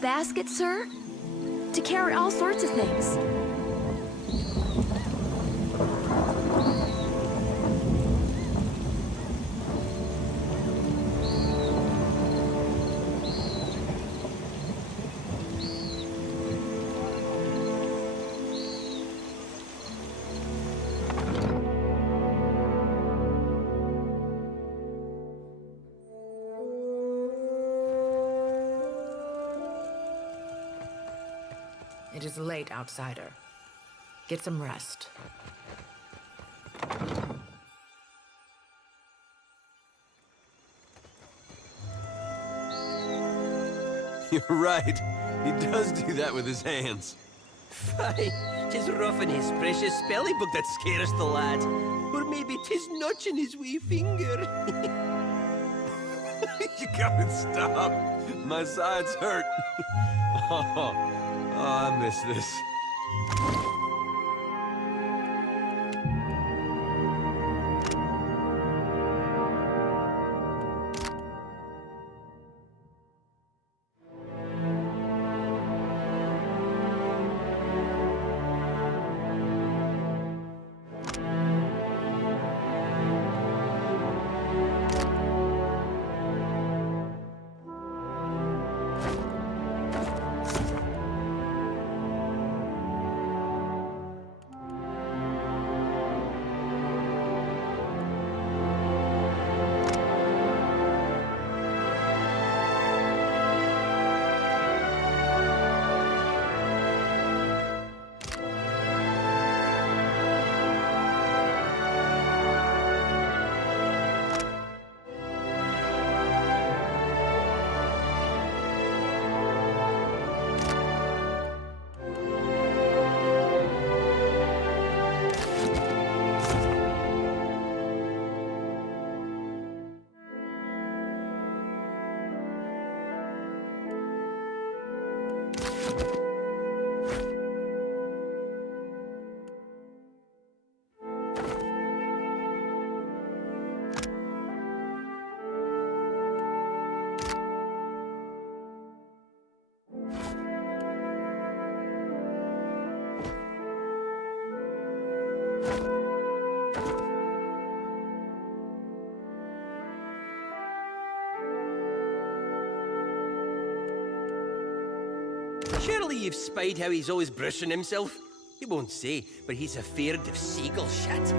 A basket, sir? To carry all sorts of things. It is late, outsider. Get some rest. You're right. He does do that with his hands. Fine. 'Tis roughing his precious spelling book that scares the lad. Or maybe 'tis notching his wee finger. You gotta stop. My sides hurt. Oh, I miss this. Surely you've spied how he's always brushing himself. He won't say, but he's afeard of seagull shit.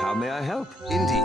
How may I help? Indeed.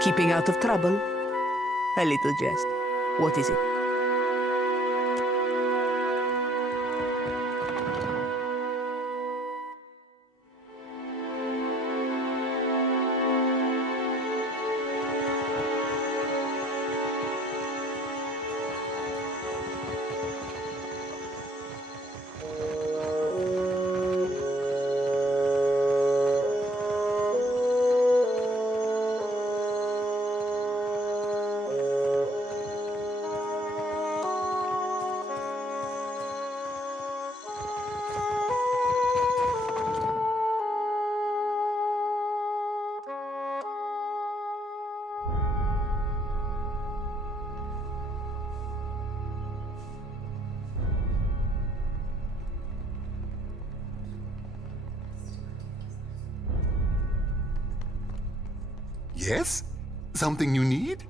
Keeping out of trouble? A little jest. What is it? Yes? Something you need?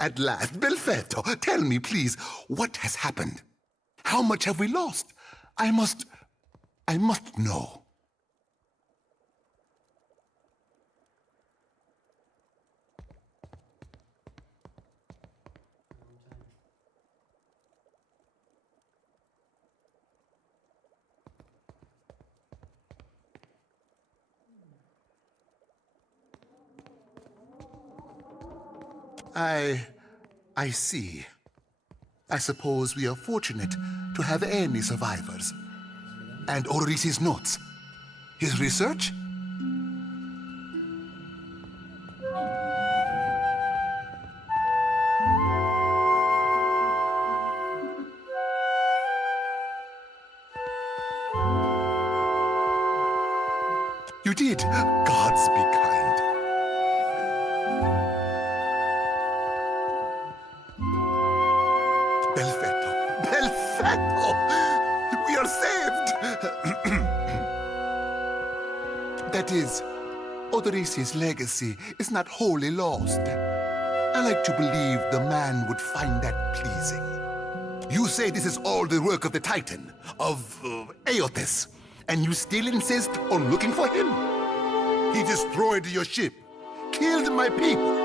At last, Belfetto, tell me, please, what has happened? How much have we lost? I must know. I see. I suppose we are fortunate to have any survivors. And Orisi's notes. His research? You did. Gods be kind. Belfetto! Belfetto! We are saved! That is, Odorisi's legacy is not wholly lost. I like to believe the man would find that pleasing. You say this is all the work of the Titan, of Aeotis, and you still insist on looking for him? He destroyed your ship, killed my people.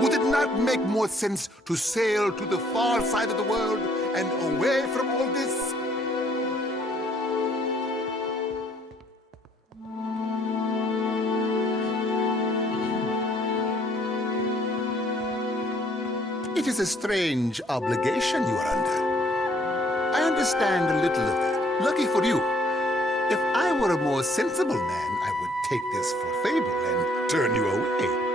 Would it not make more sense to sail to the far side of the world and away from all this? It is a strange obligation you are under. I understand a little of that. Lucky for you. If I were a more sensible man, I would take this for fable and turn you away.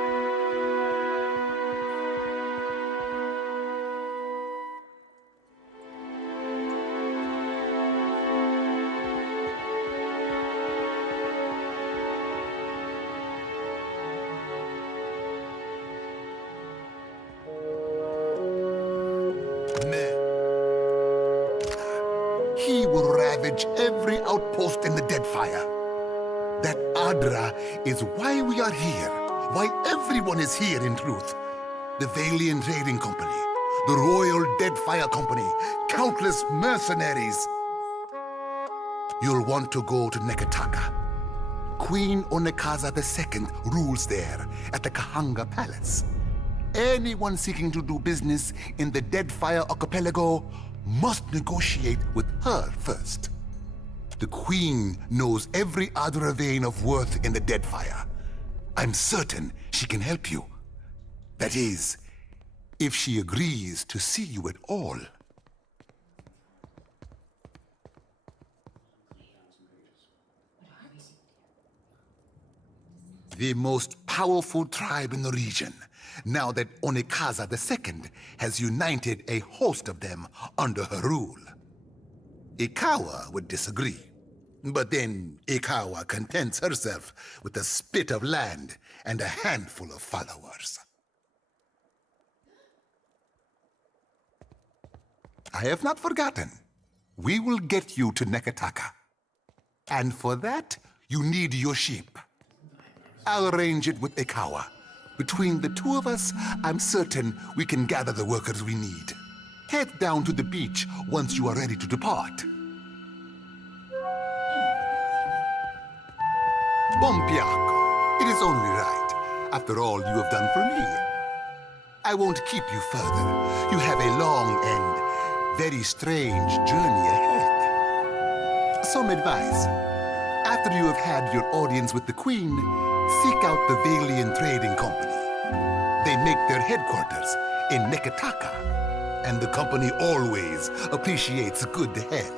He will ravage every outpost in the Deadfire. That Adra is why we are here, why everyone is here in truth. The Valiant Trading Company, the Royal Deadfire Company, countless mercenaries. You'll want to go to Nekataka. Queen Onekaza II rules there at the Kahanga Palace. Anyone seeking to do business in the Deadfire Archipelago must negotiate with her first. The Queen knows every Adra vein of worth in the Deadfire. I'm certain she can help you. That is, if she agrees to see you at all. The most powerful tribe in the region, now that Onekaza II has united a host of them under her rule. Ikawa would disagree, but then Ikawa contents herself with a spit of land and a handful of followers. I have not forgotten. We will get you to Nekataka. And for that, you need your ship. I'll arrange it with Ikawa. Between the two of us, I'm certain we can gather the workers we need. Head down to the beach once you are ready to depart. Bompiaco, it is only right, after all you have done for me. I won't keep you further. You have a long and very strange journey ahead. Some advice. After you have had your audience with the Queen, seek out the Valiant Trading Company. They make their headquarters in Nekataka, and the company always appreciates good help.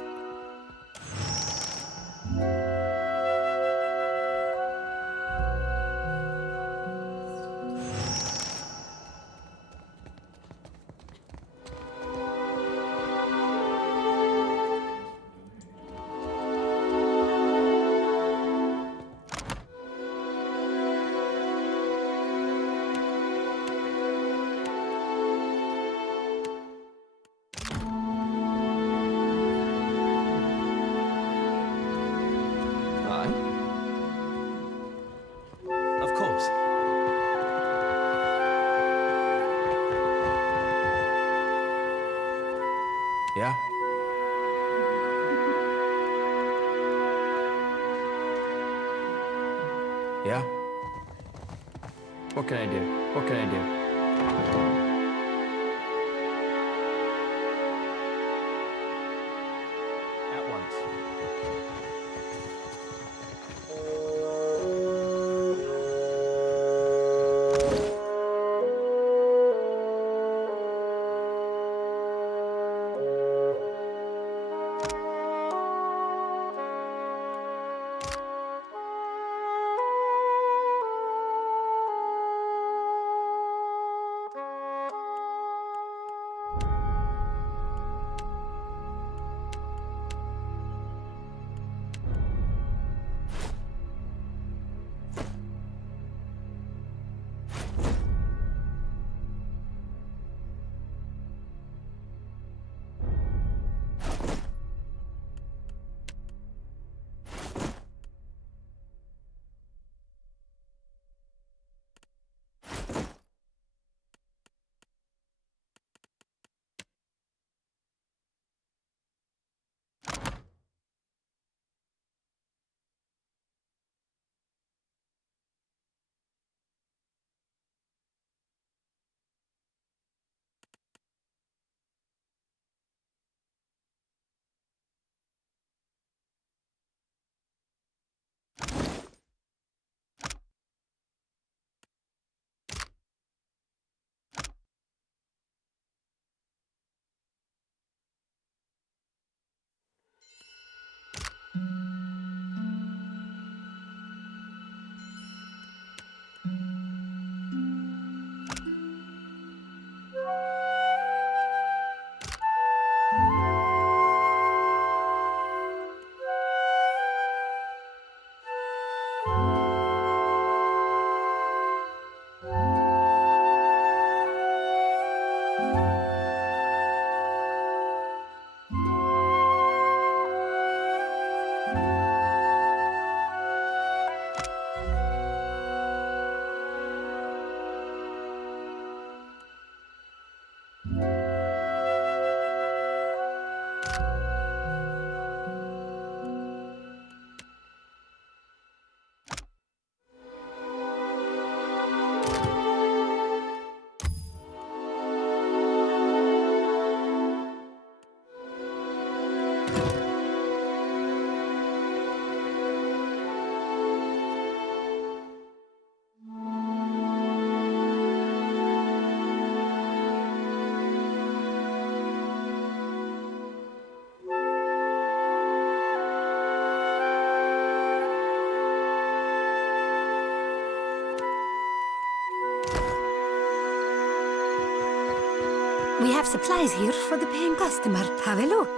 Yeah? Yeah? What can I do? What can I do? At once. We have supplies here for the paying customer. Have a look.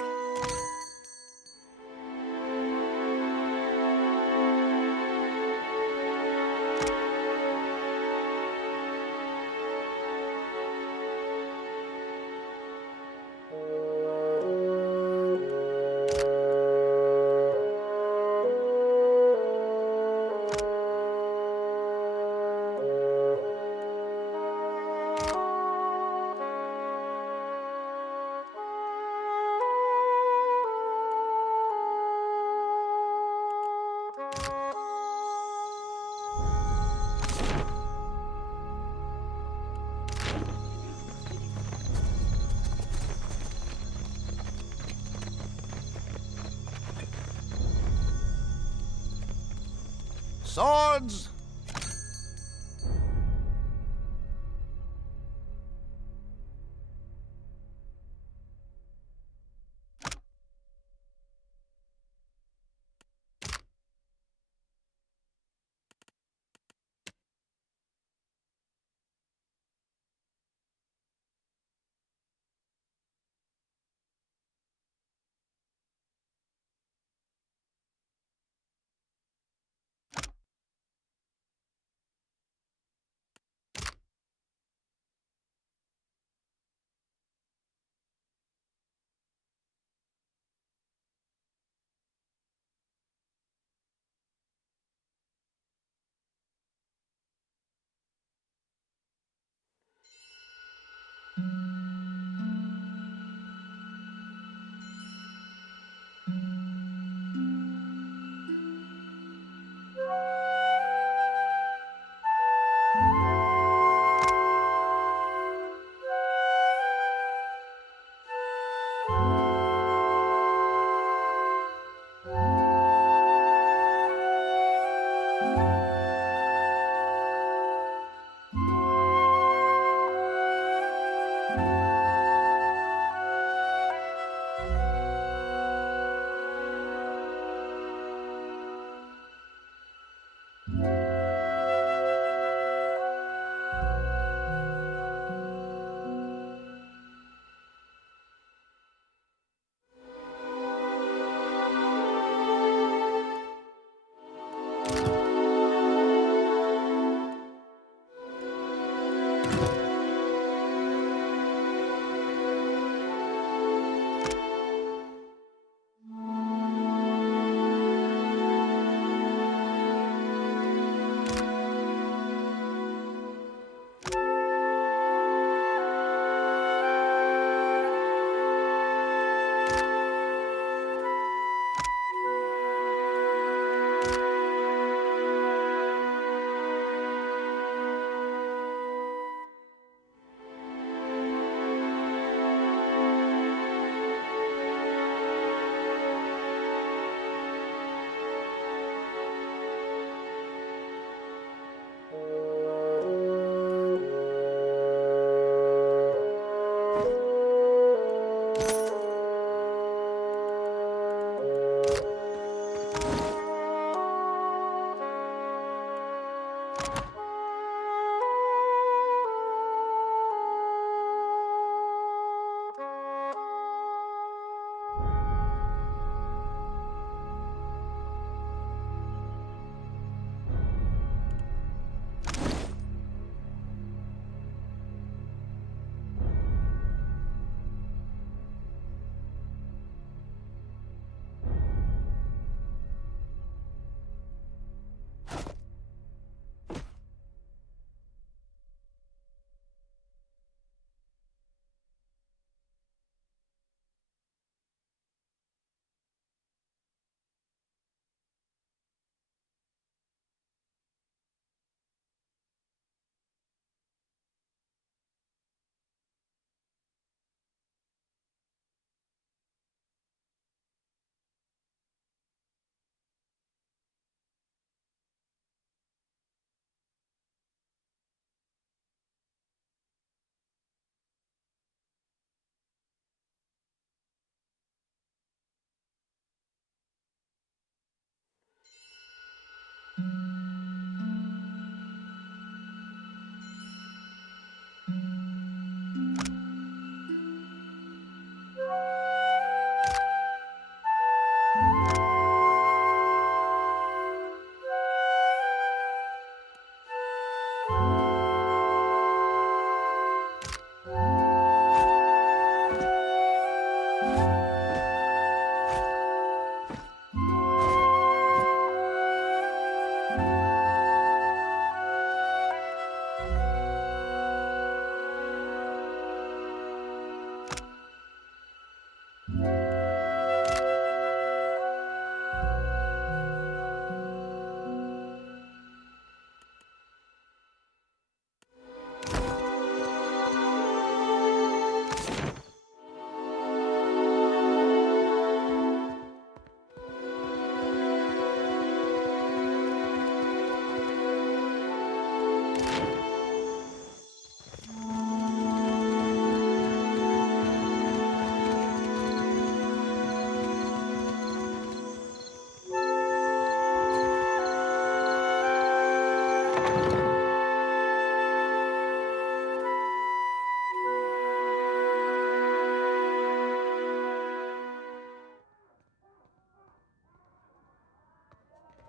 Swords!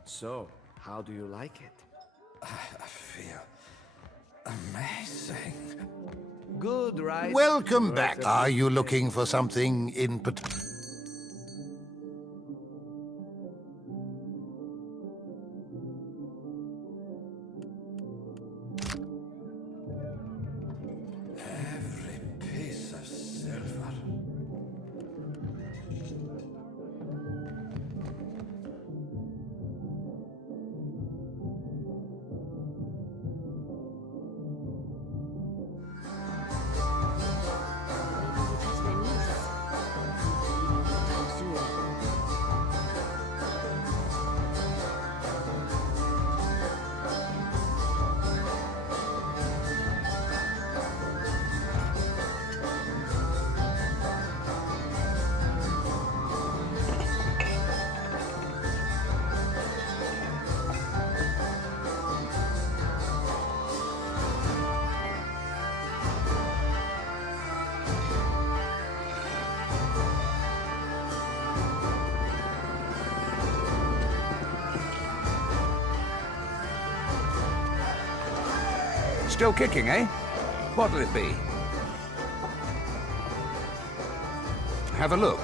So, how do you like it? I feel amazing. Good, right? Welcome Worth back. it. Are you looking for something in particular? Every piece of silver. Still kicking, eh? What'll it be? Have a look.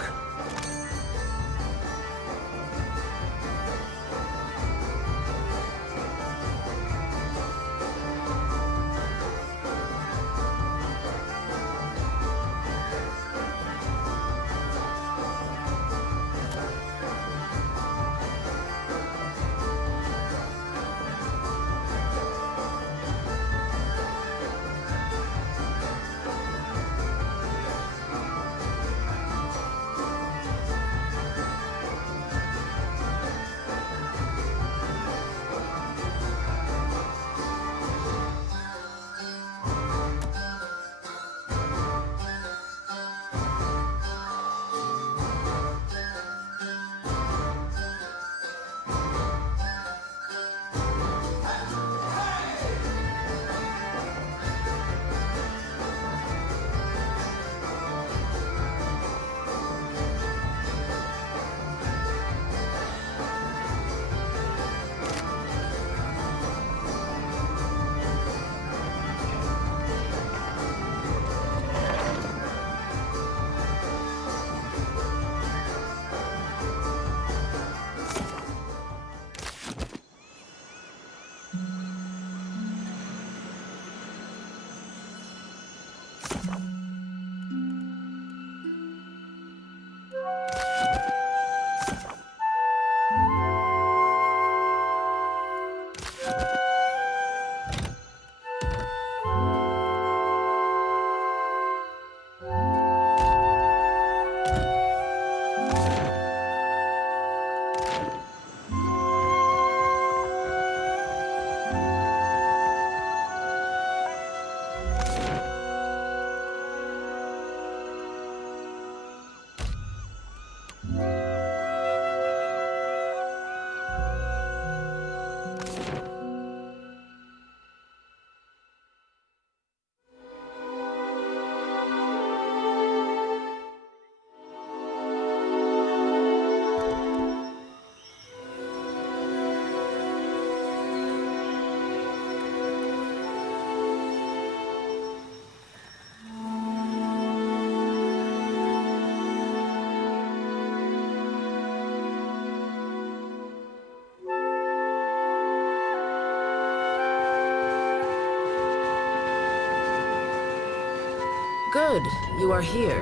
Good, you are here.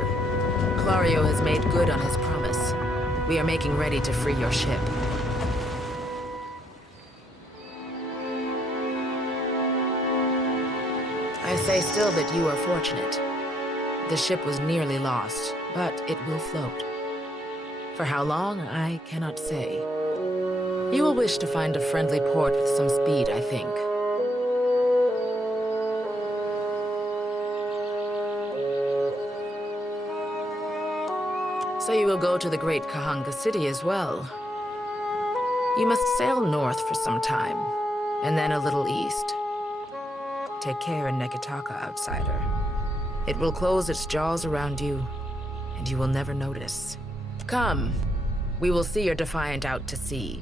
Clario has made good on his promise. We are making ready to free your ship. I say still that you are fortunate. The ship was nearly lost, but it will float. For how long, I cannot say. You will wish to find a friendly port with some speed, I think. So you will go to the great Kahanga city as well. You must sail north for some time, and then a little east. Take care in Nekitaka, outsider. It will close its jaws around you, and you will never notice. Come, we will see your Defiant out to sea.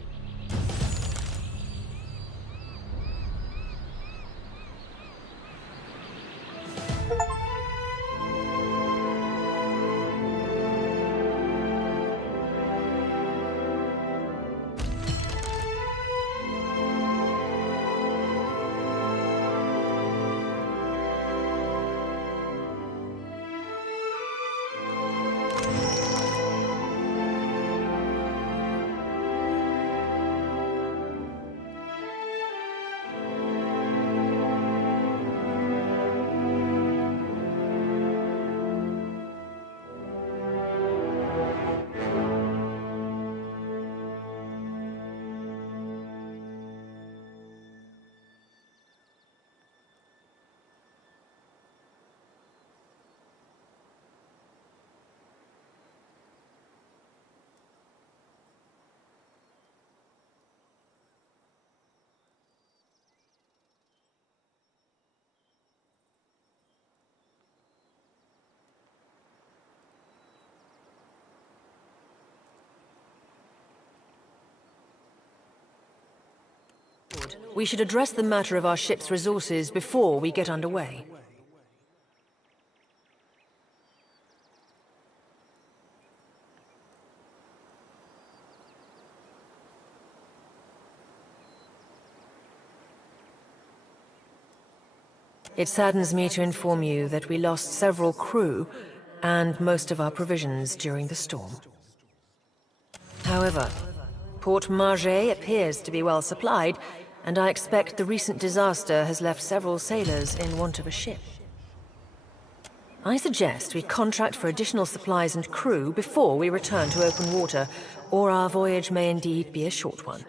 Lord, we should address the matter of our ship's resources before we get underway. It saddens me to inform you that we lost several crew and most of our provisions during the storm. However, Port Margé appears to be well supplied, and I expect the recent disaster has left several sailors in want of a ship. I suggest we contract for additional supplies and crew before we return to open water, or our voyage may indeed be a short one.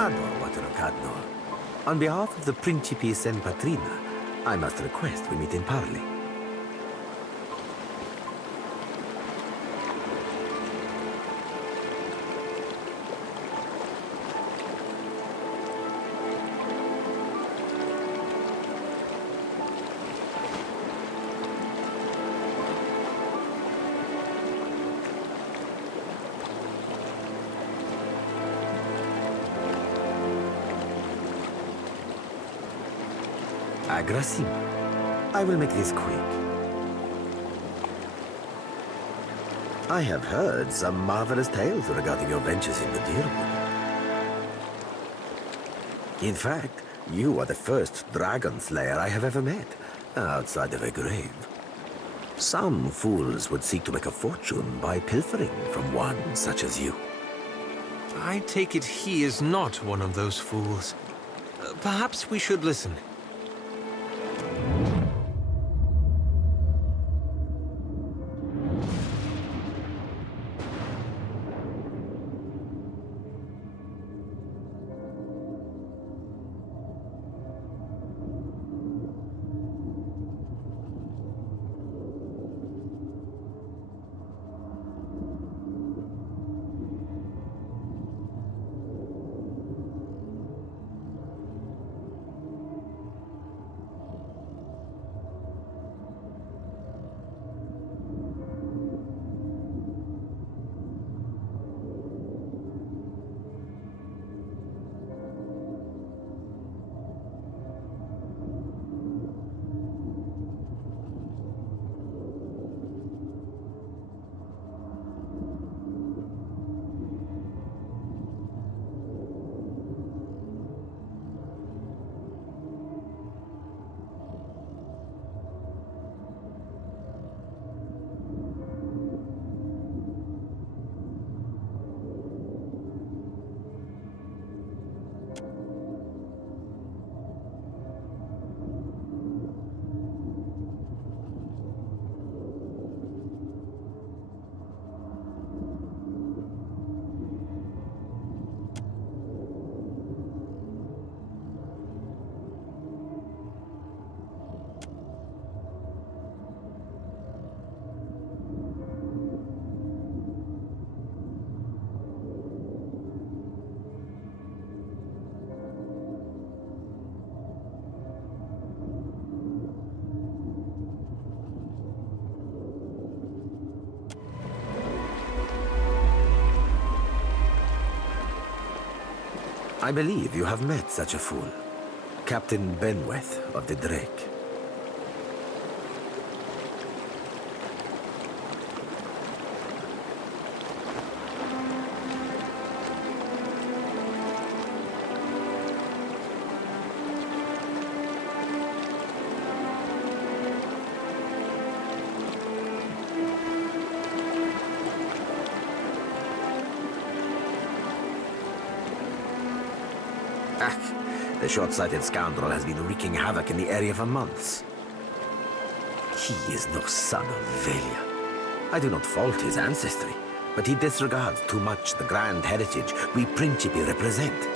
Ador, Water of Cadnor. On behalf of the Principe Sen Patrina, I must request we meet in parley. Agrasim. I will make this quick. I have heard some marvelous tales regarding your ventures in the Deerwood. In fact, you are the first dragon slayer I have ever met, outside of a grave. Some fools would seek to make a fortune by pilfering from one such as you. I take it he is not one of those fools. Perhaps we should listen. I believe you have met such a fool. Captain Benweth of the Drake. The short-sighted scoundrel has been wreaking havoc in the area for months. He is no son of Velia. I do not fault his ancestry, but he disregards too much the grand heritage we Principi represent.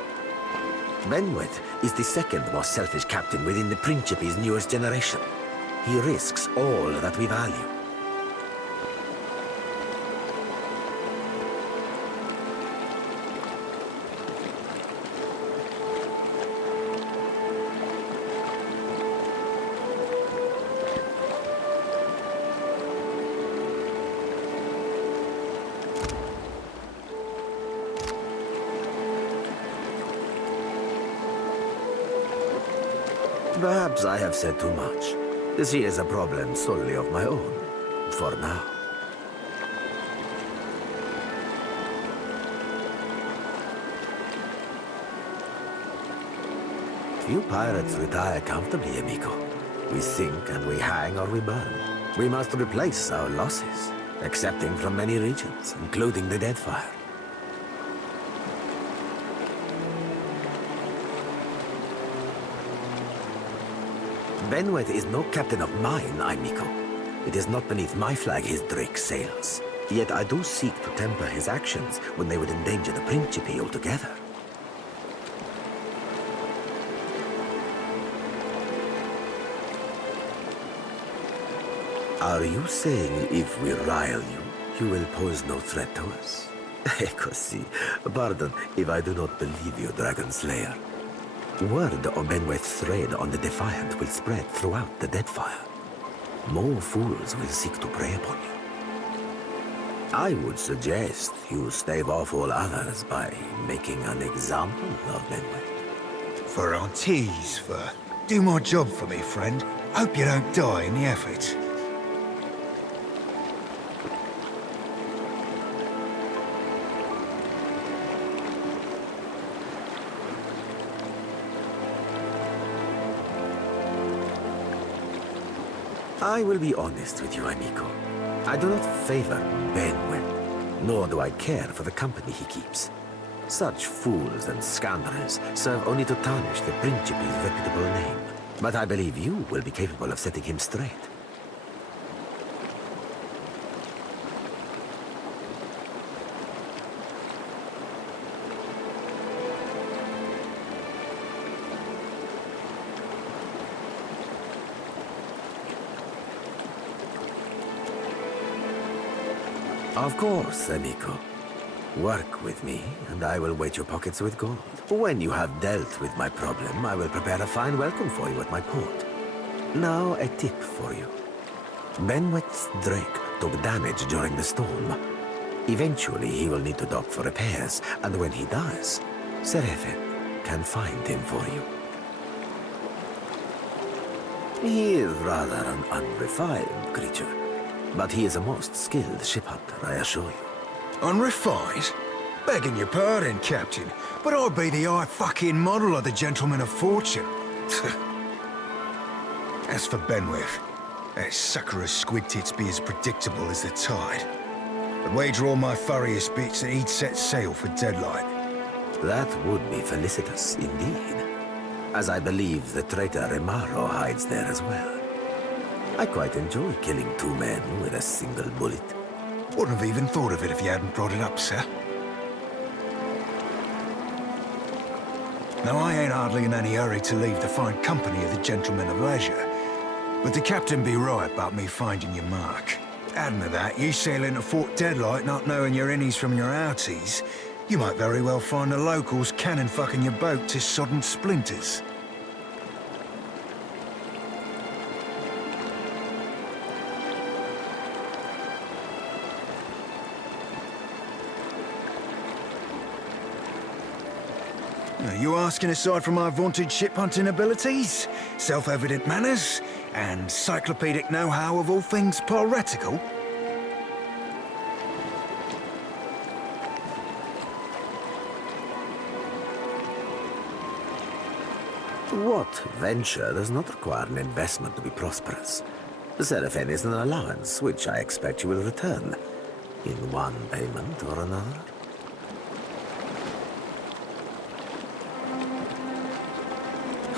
Benweth is the second most selfish captain within the Principi's newest generation. He risks all that we value. Perhaps I have said too much. This is a problem solely of my own, for now. Few pirates retire comfortably, amigo. We sink and we hang or we burn. We must replace our losses, accepting from many regions, including the Deadfire. Benweth is no captain of mine, amigo. It is not beneath my flag his Drake sails. Yet I do seek to temper his actions when they would endanger the Principe altogether. Are you saying if we rile you, you will pose no threat to us? Così, pardon if I do not believe you, Dragon Slayer. Word of Benweth's raid on the Defiant will spread throughout the Deadfire. More fools will seek to prey upon you. I would suggest you stave off all others by making an example of Benweth. For our tease, do my job for me, friend. Hope you don't die in the effort. I will be honest with you, amigo. I do not favor Benweth, nor do I care for the company he keeps. Such fools and scoundrels serve only to tarnish the Principe's reputable name. But I believe you will be capable of setting him straight. Of course, amigo. Work with me, and I will weight your pockets with gold. When you have dealt with my problem, I will prepare a fine welcome for you at my port. Now, a tip for you. Benweth's Drake took damage during the storm. Eventually, he will need to dock for repairs, and when he does, Seraphin can find him for you. He is rather an unrefined creature, but he is a most skilled ship hunter, I assure you. Unrefined? Begging your pardon, Captain, but I'd be the fucking model of the Gentleman of Fortune. As for Benweth, that sucker of squid tits be as predictable as the tide. I'd wager all my furriest bits that he'd set sail for Deadlight. That would be felicitous indeed, as I believe the traitor Remaro hides there as well. I quite enjoy killing two men with a single bullet. Wouldn't have even thought of it if you hadn't brought it up, sir. Now, I ain't hardly in any hurry to leave the fine company of the Gentlemen of Leisure, but the captain be right about me finding your mark. Adding to that, you sail into Fort Deadlight not knowing your innies from your outies, you might very well find the locals cannon fucking your boat to sodden splinters. Are you asking aside from my vaunted ship-hunting abilities, self-evident manners, and encyclopedic know-how of all things piratical? What venture does not require an investment to be prosperous? Seraphin is an allowance, which I expect you will return, in one payment or another.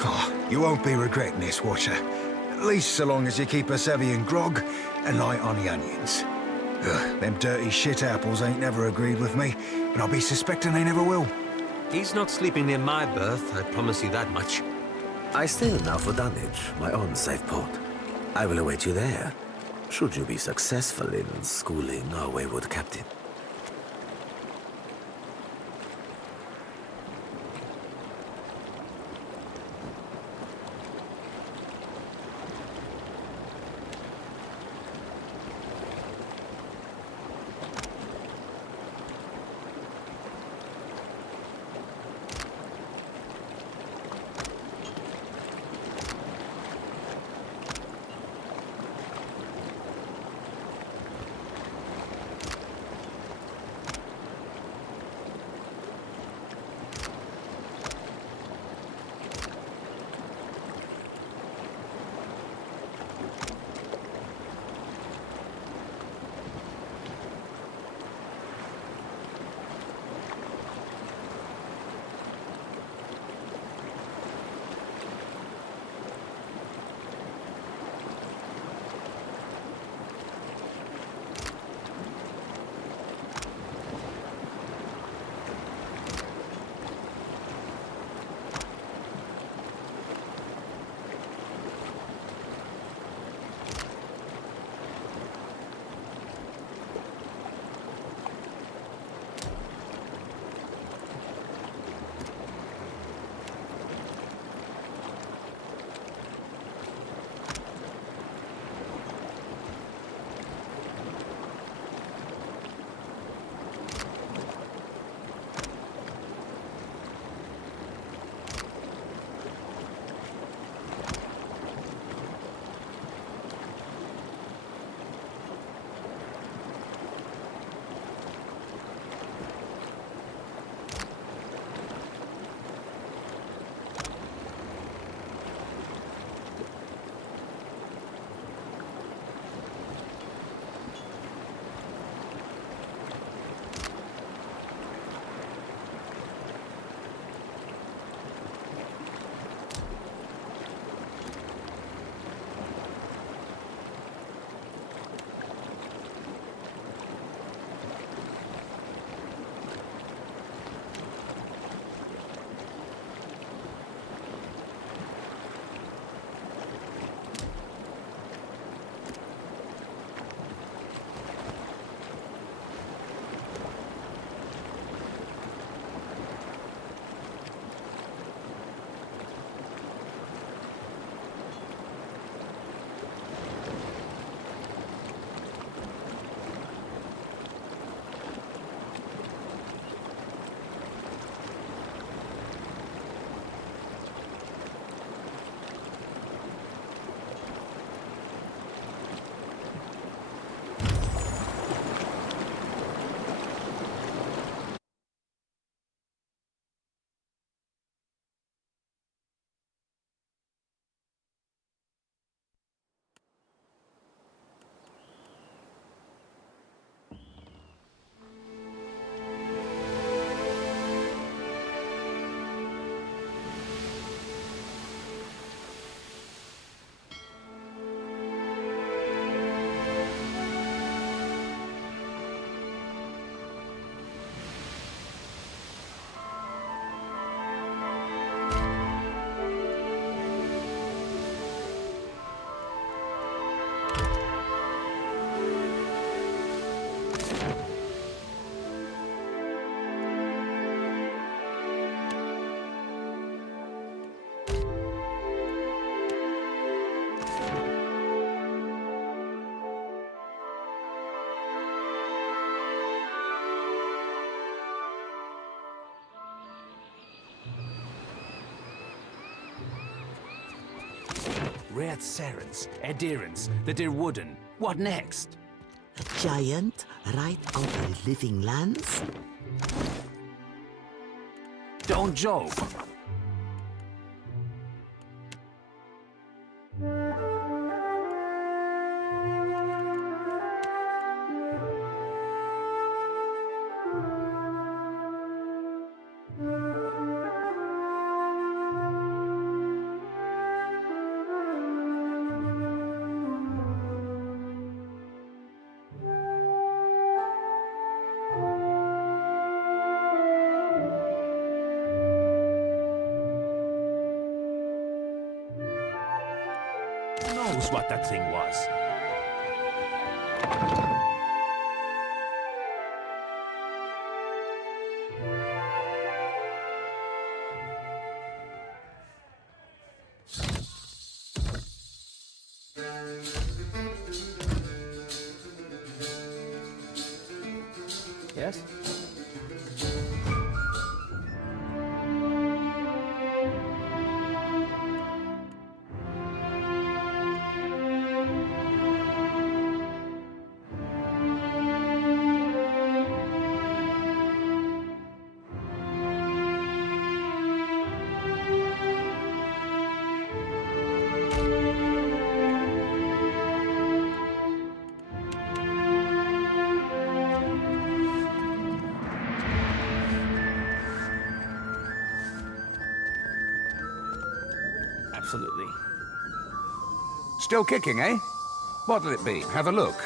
Oh, you won't be regretting this, Watcher. At least so long as you keep us heavy in grog and light on the onions. Ugh, them dirty shit apples ain't never agreed with me, and I'll be suspecting they never will. He's not sleeping near my berth, I promise you that much. I sail now for Dunwich, my own safe port. I will await you there, should you be successful in schooling our wayward captain. rare serents, adherents, that are wooden. What next? A giant right out of living lands? Don't joke. Knows what that thing was. Yes? Absolutely. Still kicking, eh? What'll it be? Have a look.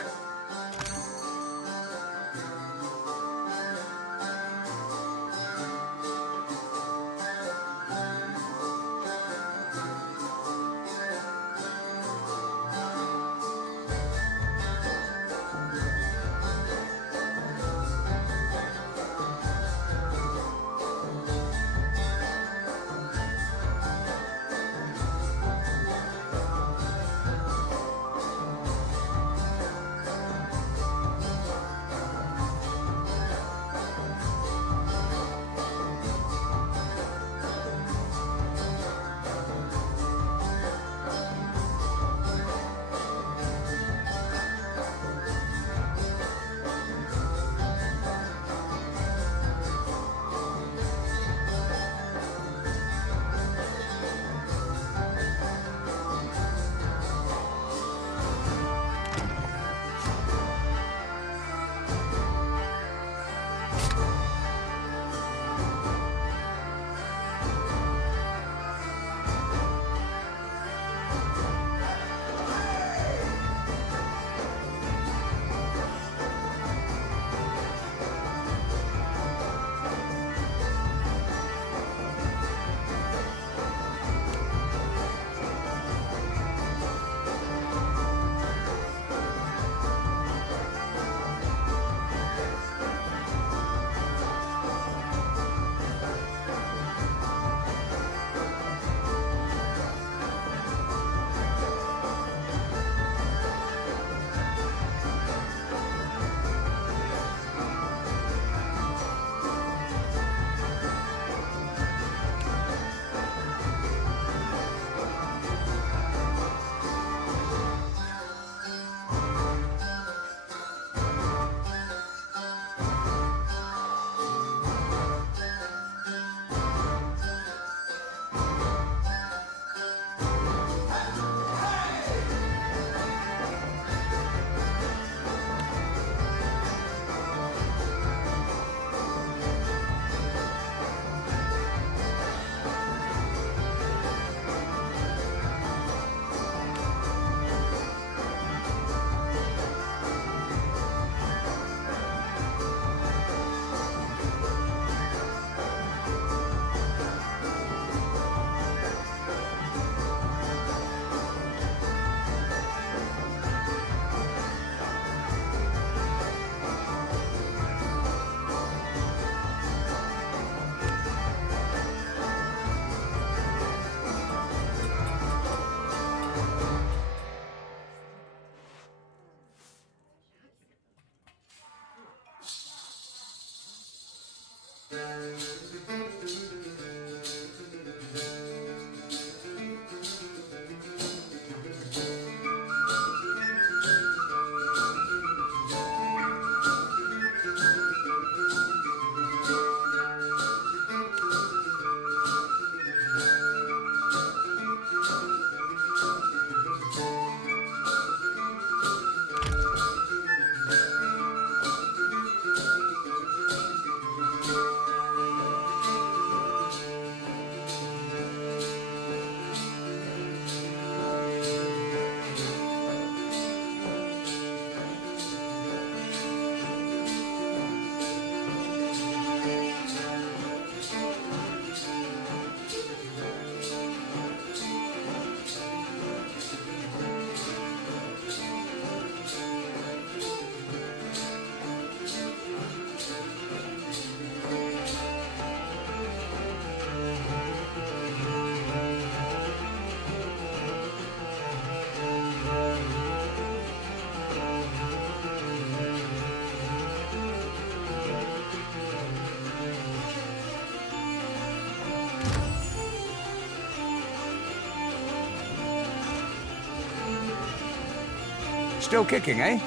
Still kicking, eh?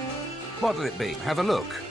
What'll it be? Have a look.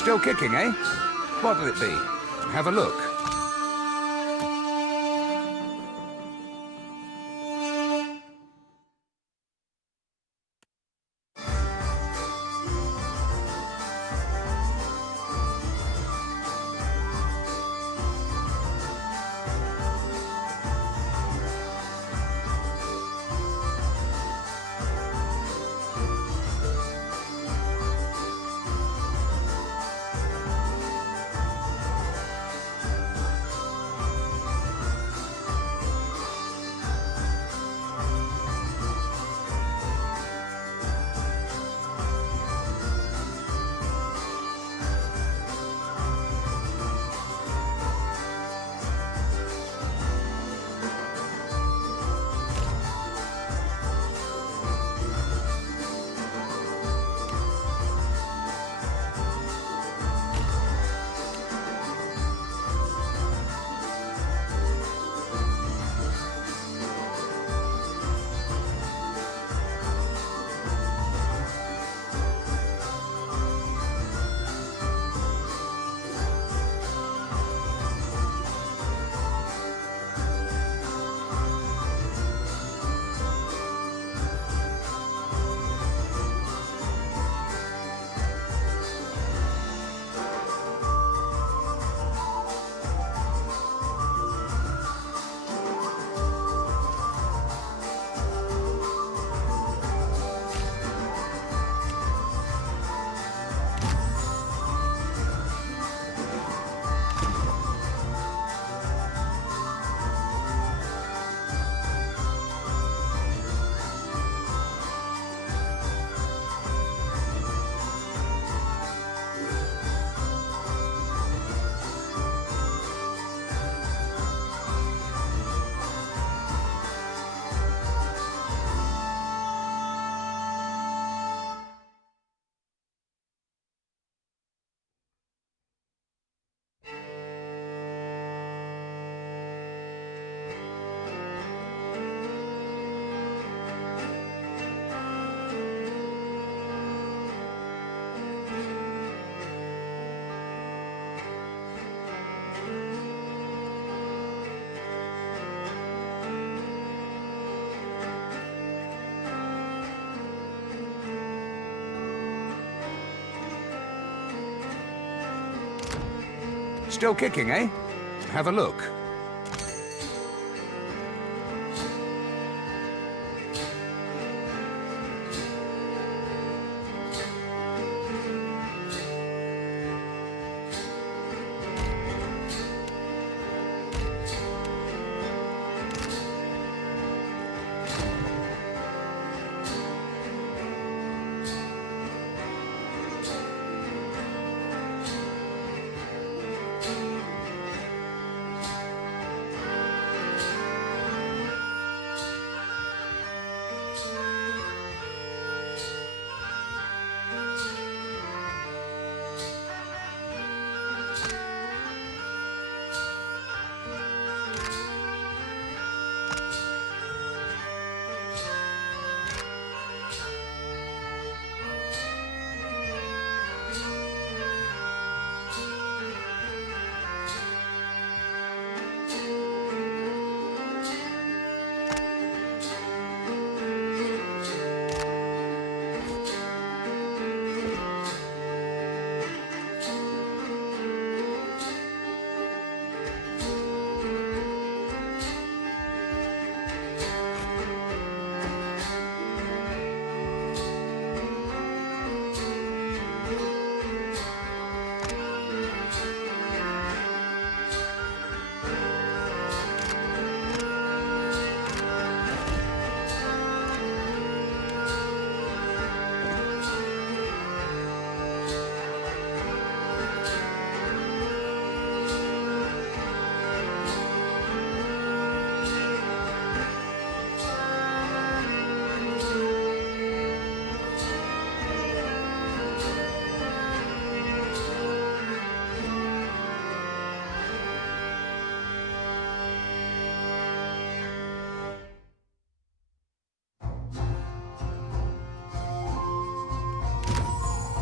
Still kicking, eh? What'll it be? Have a look. Still kicking, eh? Have a look.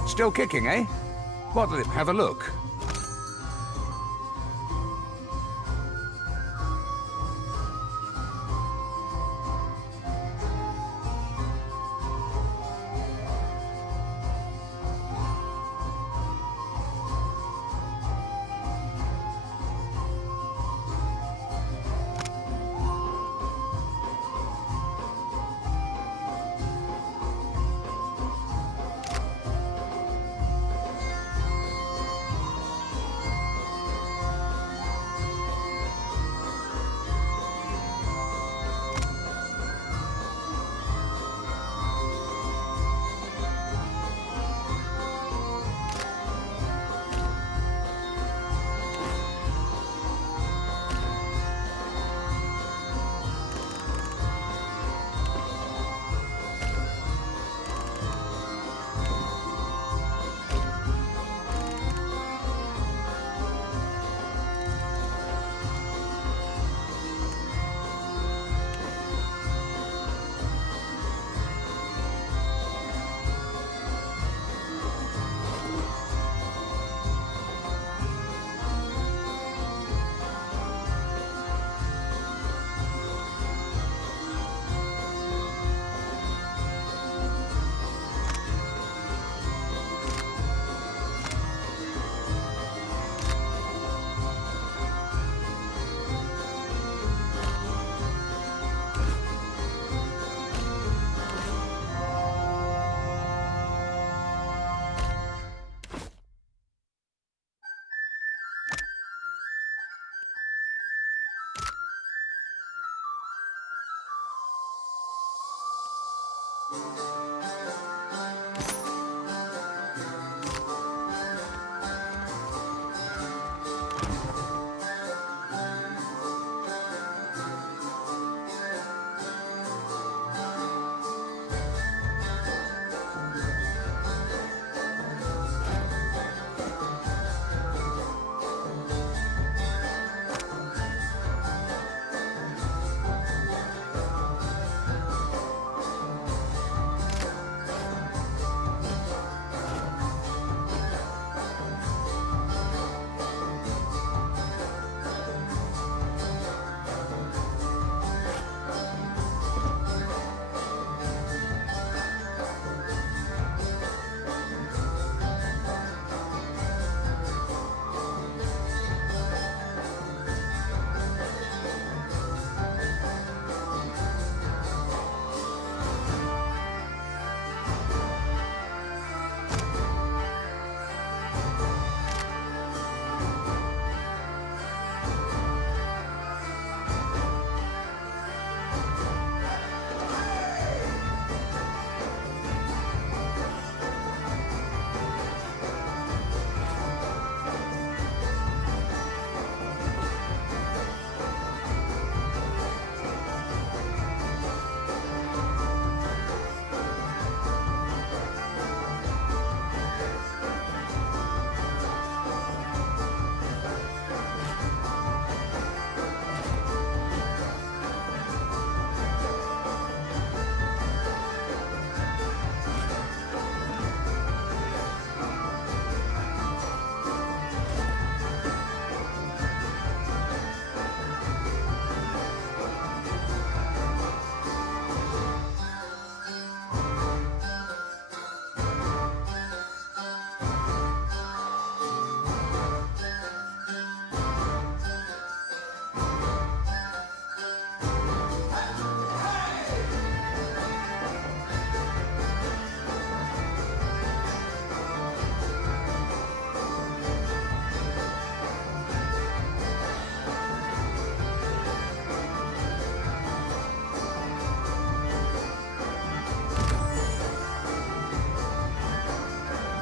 Still kicking, eh? What'll it? Have a look.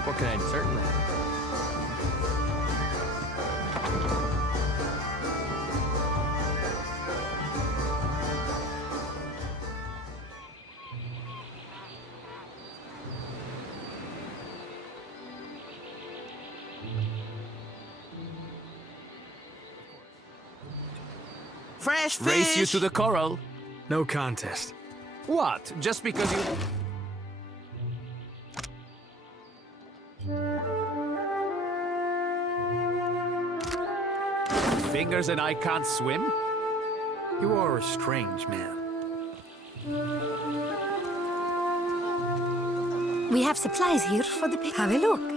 What can I do? Certainly. Fresh fish! Race you to the coral. No contest. What? Just because you... fingers and I can't swim? You are a strange man. We have supplies here for the Have a look.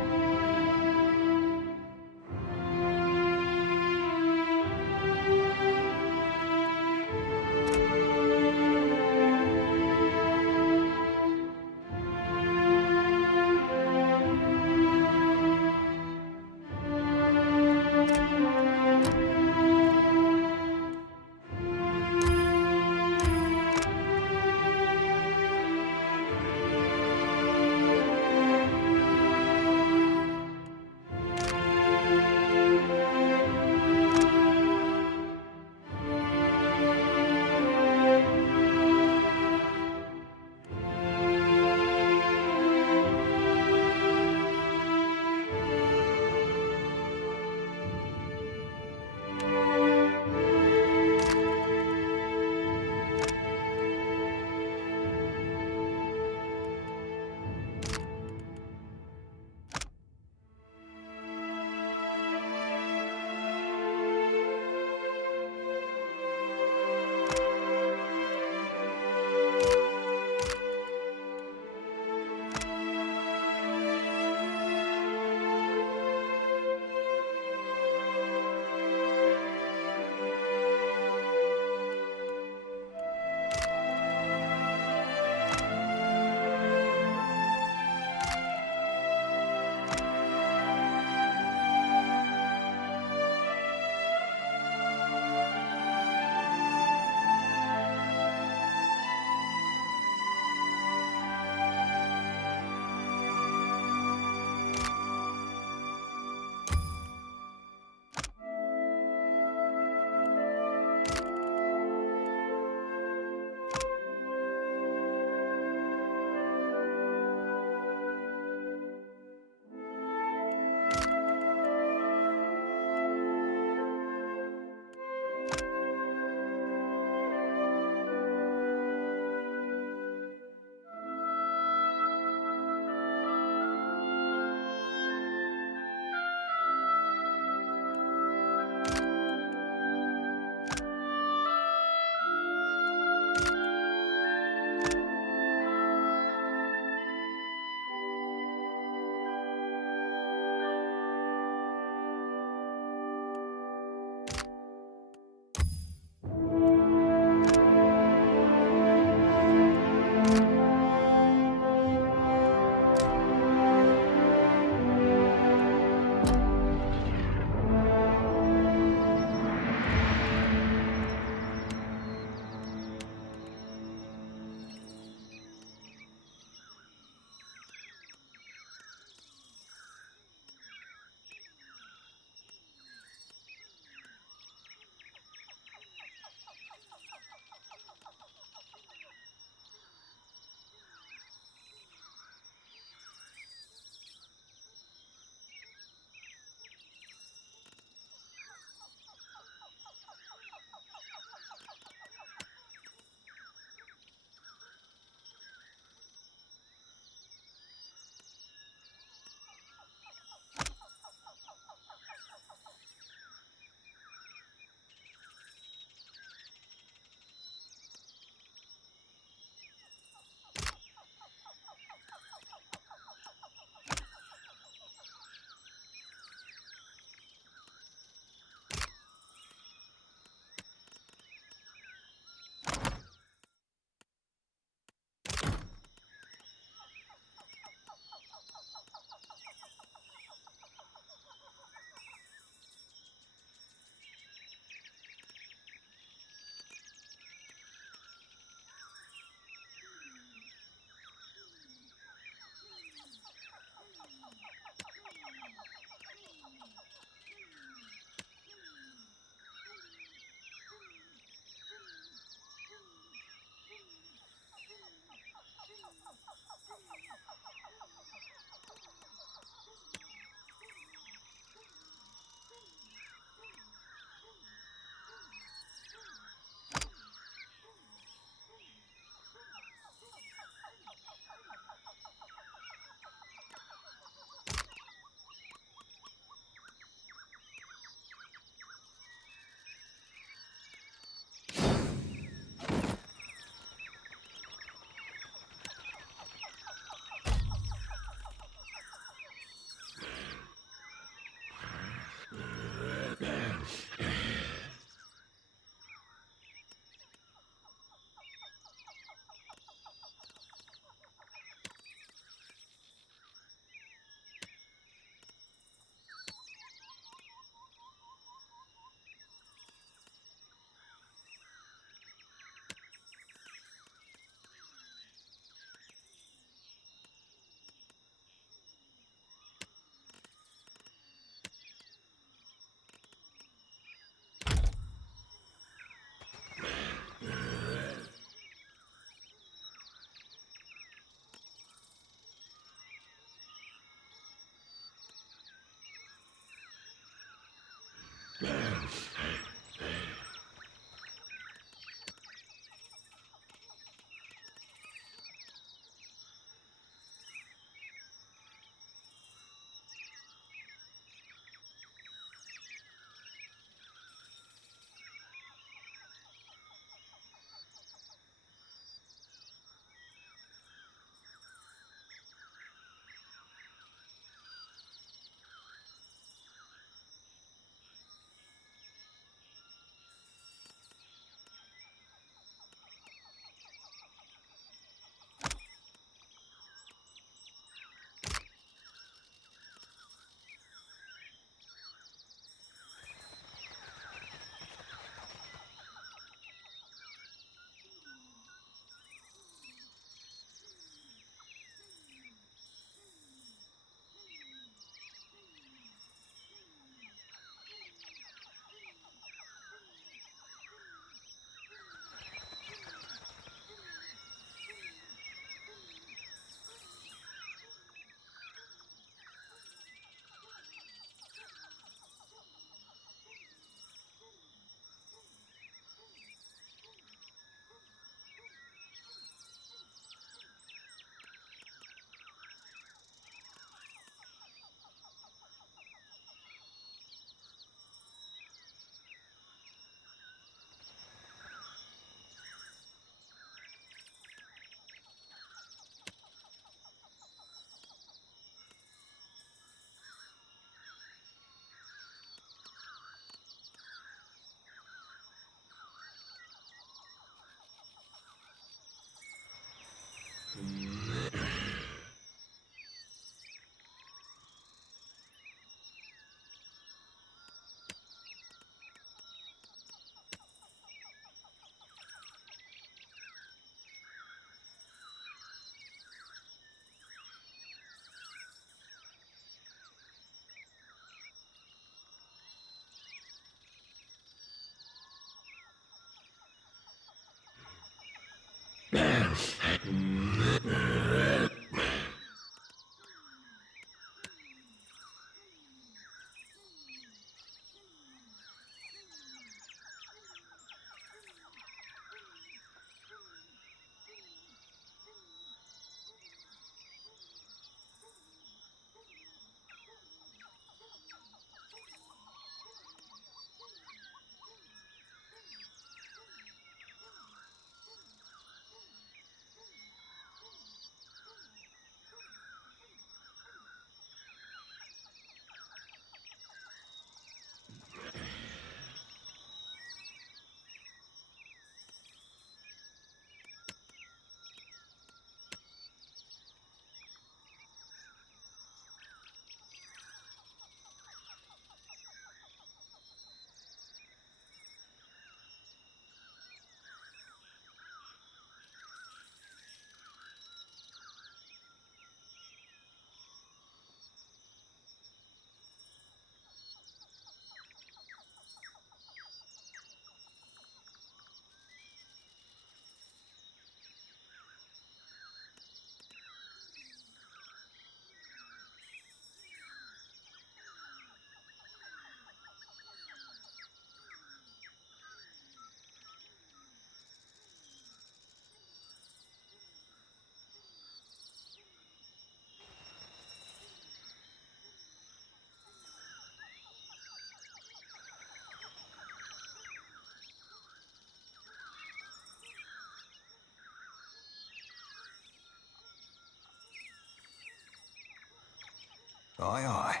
Aye, aye.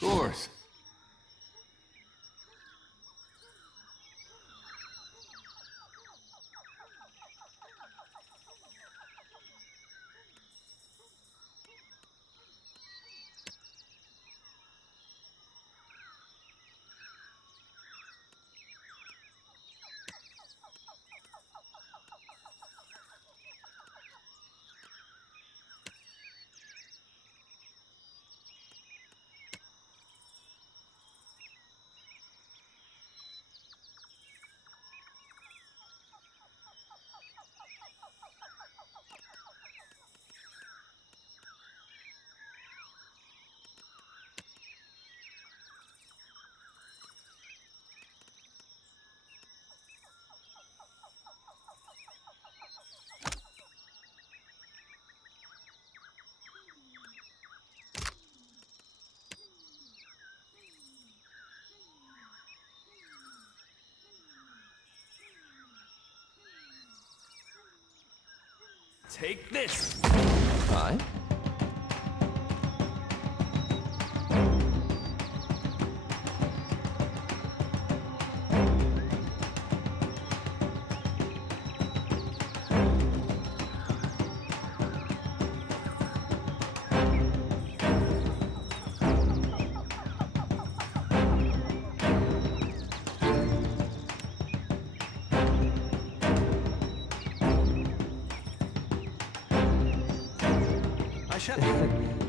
Of course. Take this! Aye?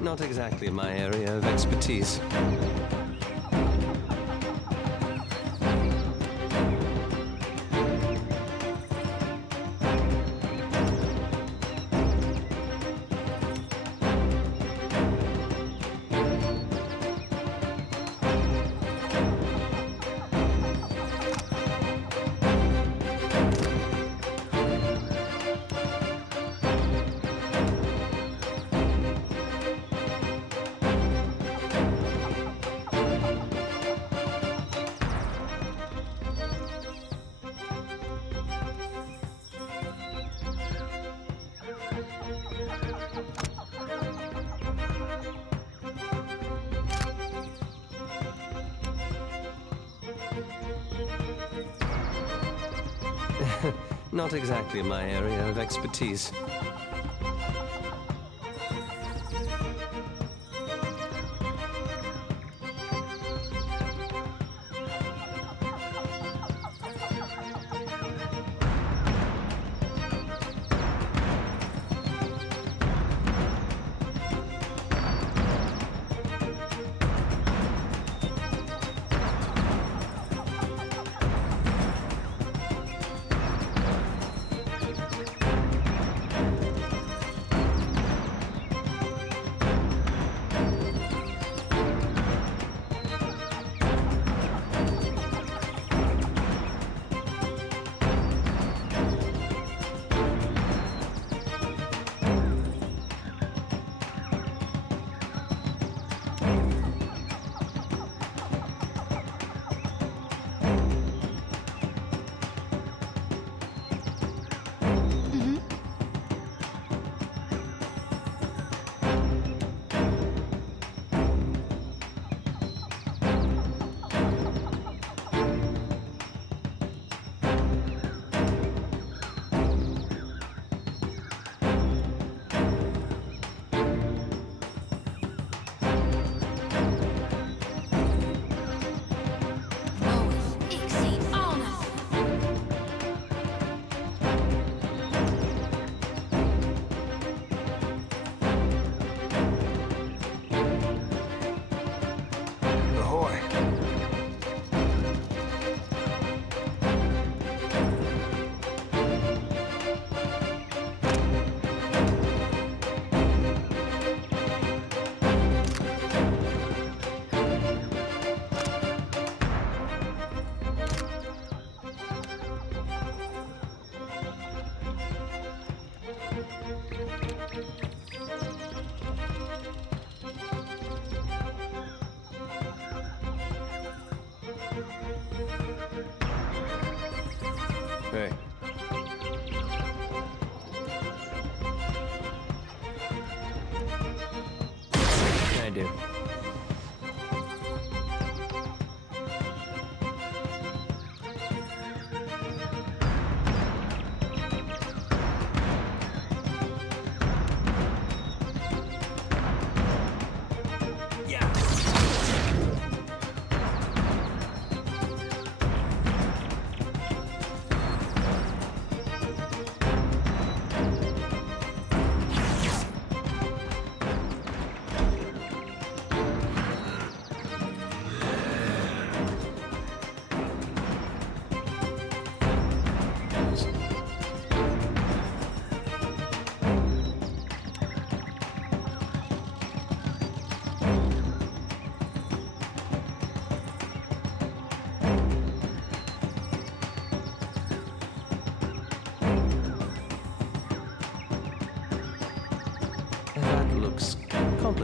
Not exactly my area of expertise. Not exactly my area of expertise.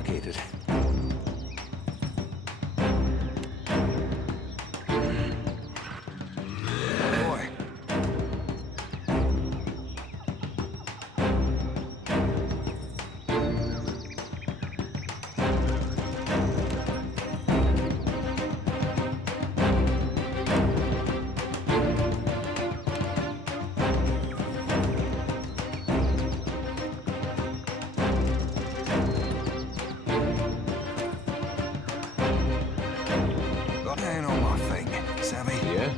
complicated. Ain't on my thing, savvy? Yeah?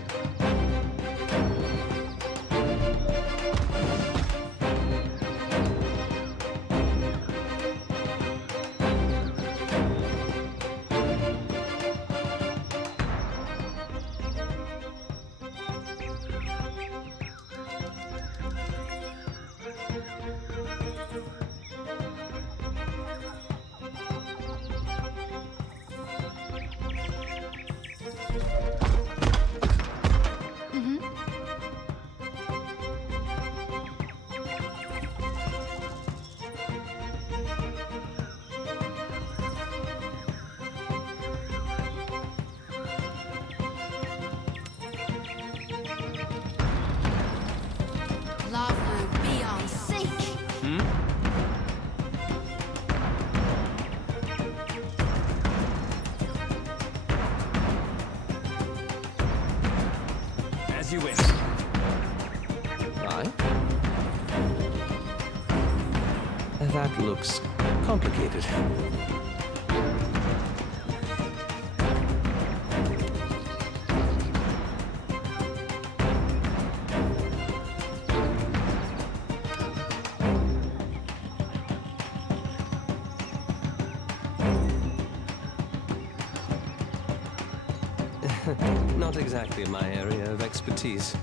Love be on sink. As you wish. Aye? That looks complicated. Not exactly my area of expertise.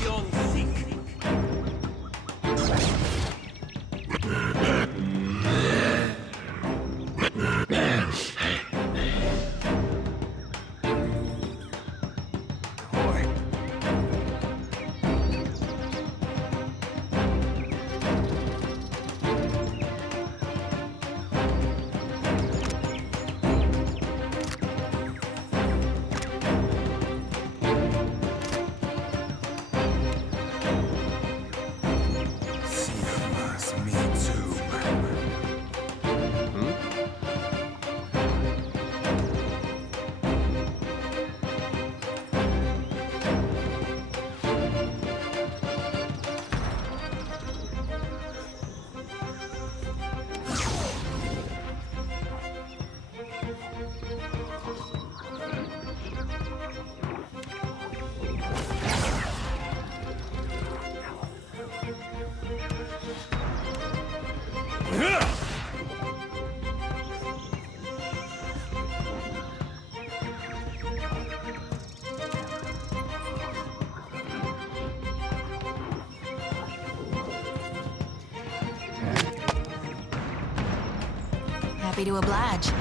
Beyond seek. Happy to oblige.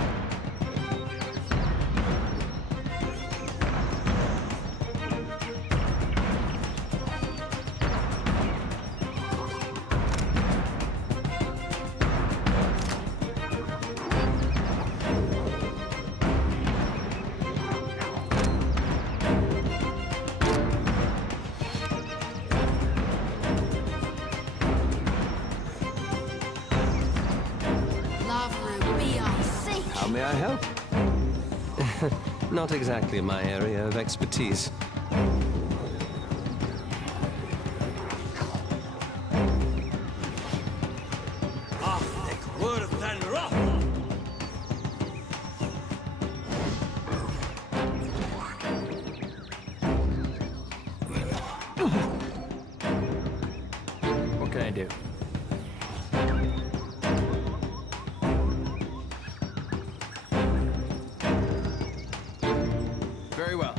How may I help? Not exactly my area of expertise. What can I do? Very well.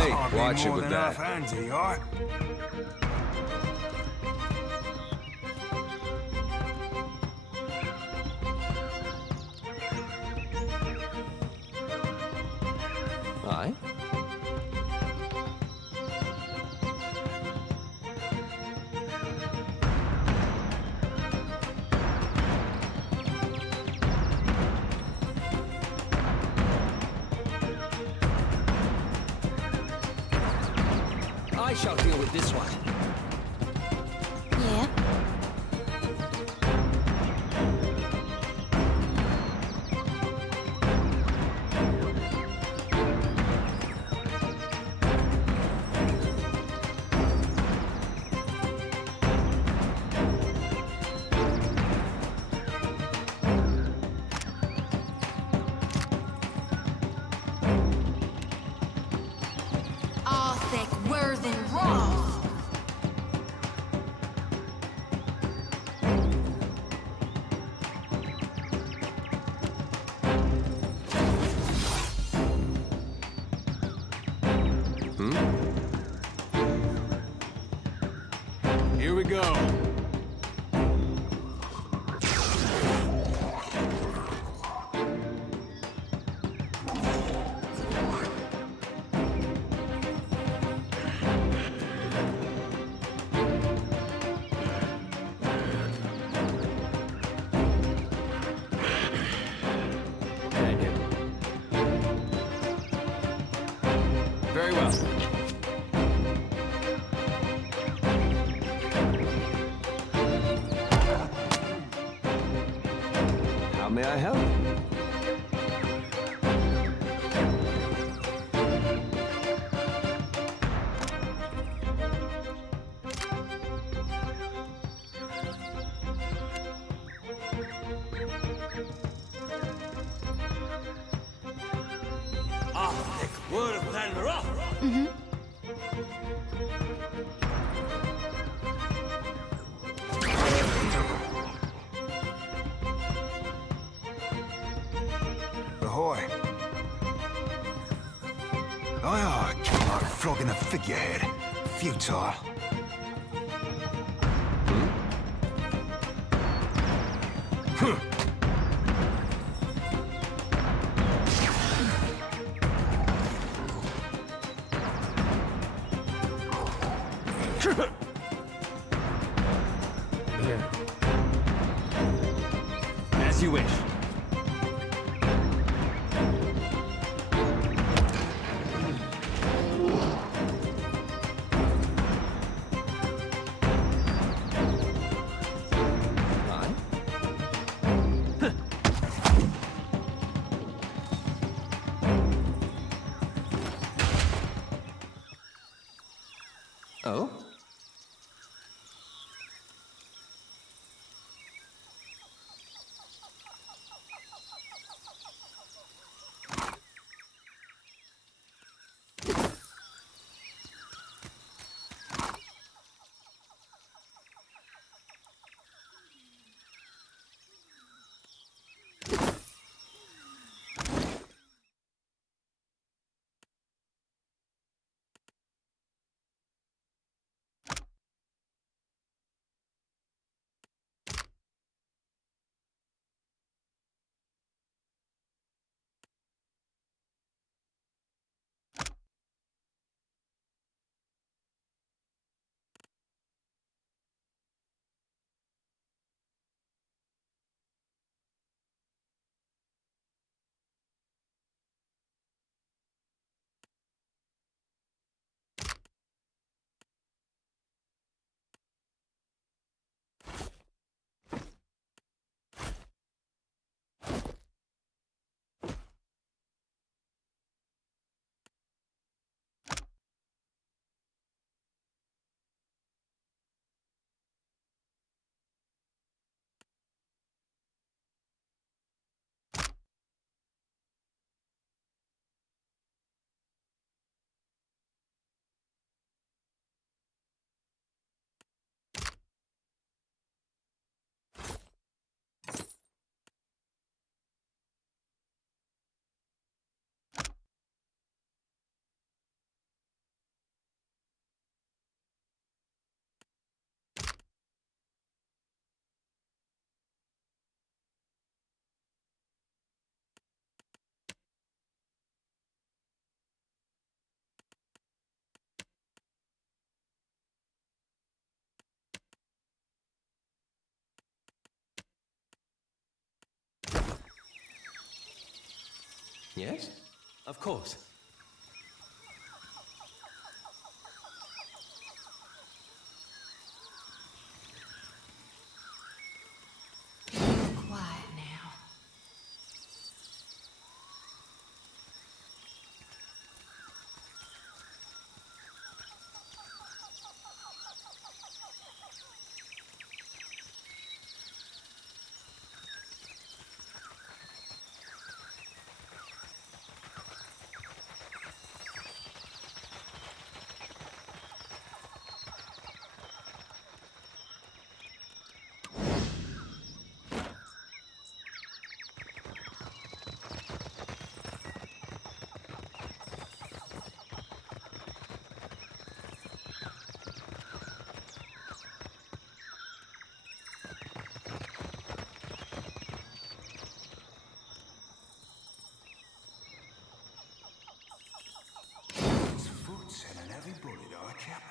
Hey, Can't be watch it more with than that. half-handy, alright? Aye. I shall deal with this one. Yeah. Arthur Worthen Roth. Here we go. What can I do? Very well. How may I help? Arthur Worthen Roth. Ahoy. Aye, aye, like flogging a figurehead. Futile. Here. As you wish. Oh? Yes? Of course. Quiet now. His foot's in an heavy bullet, I cap.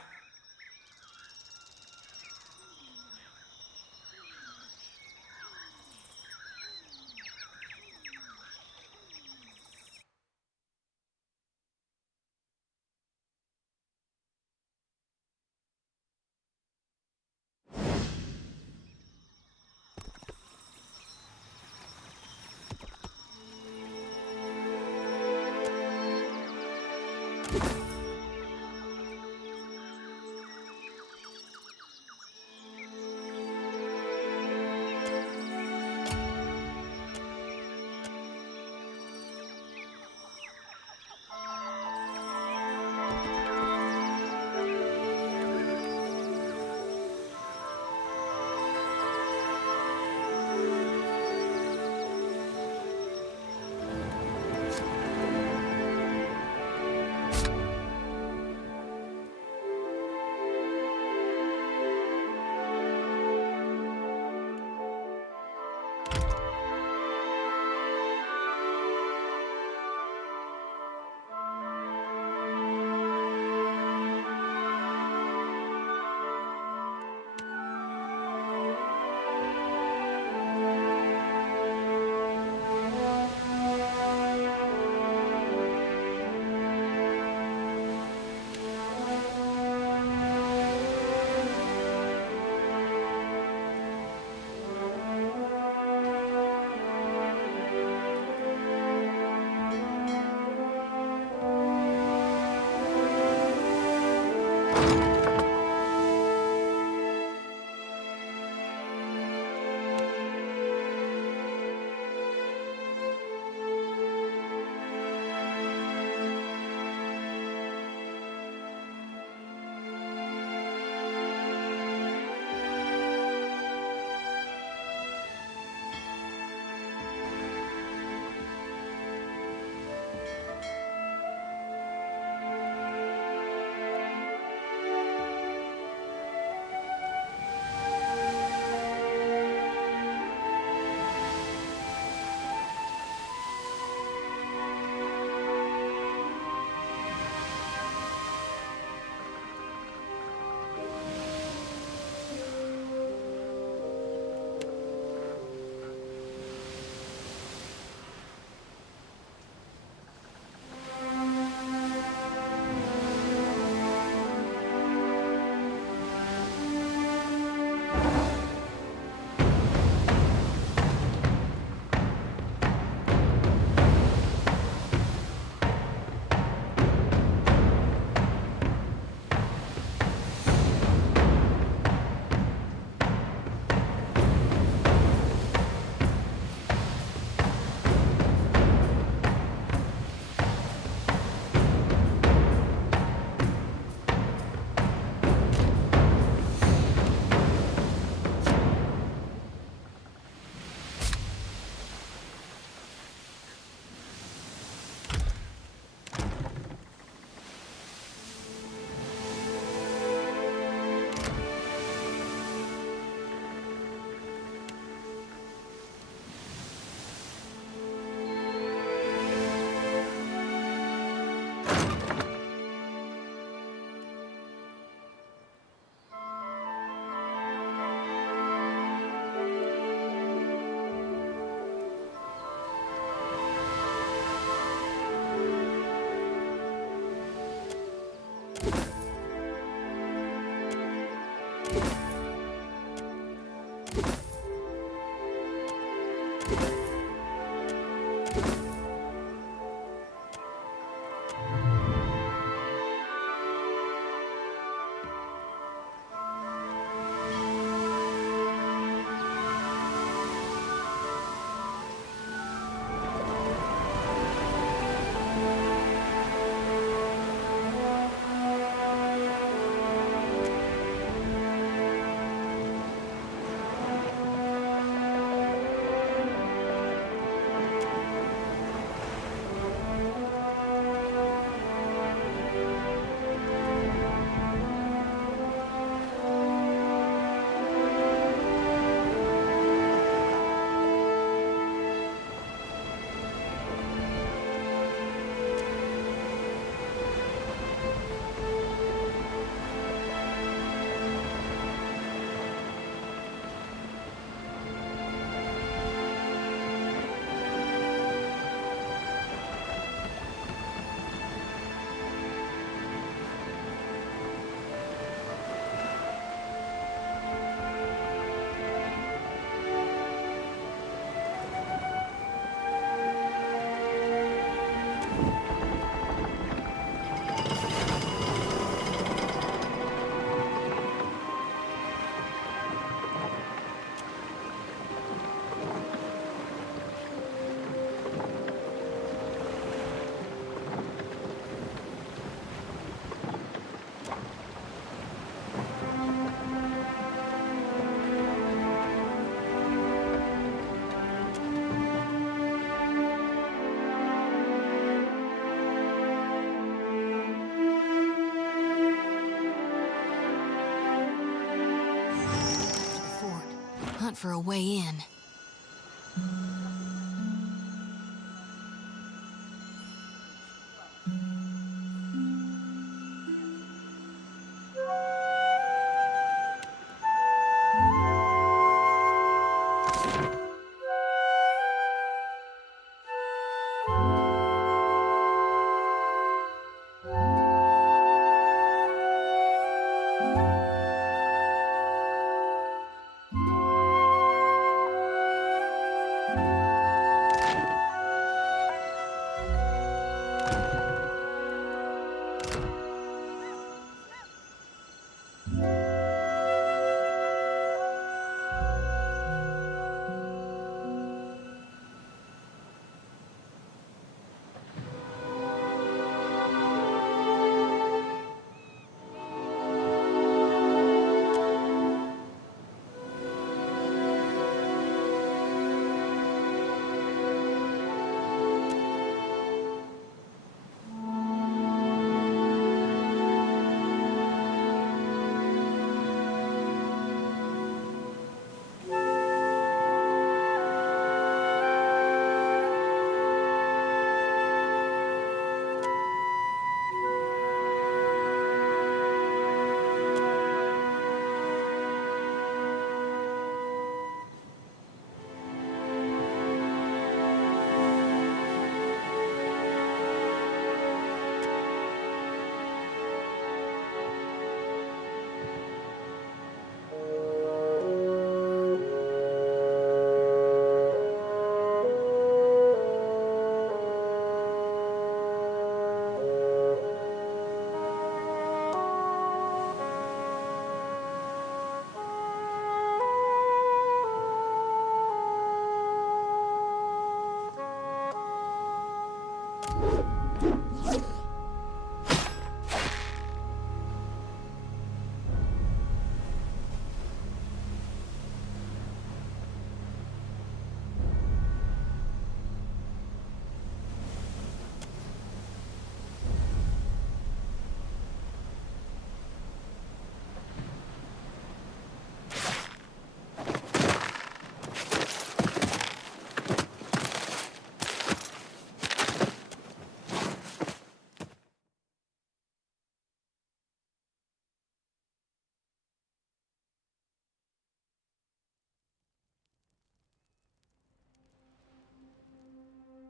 for a way in.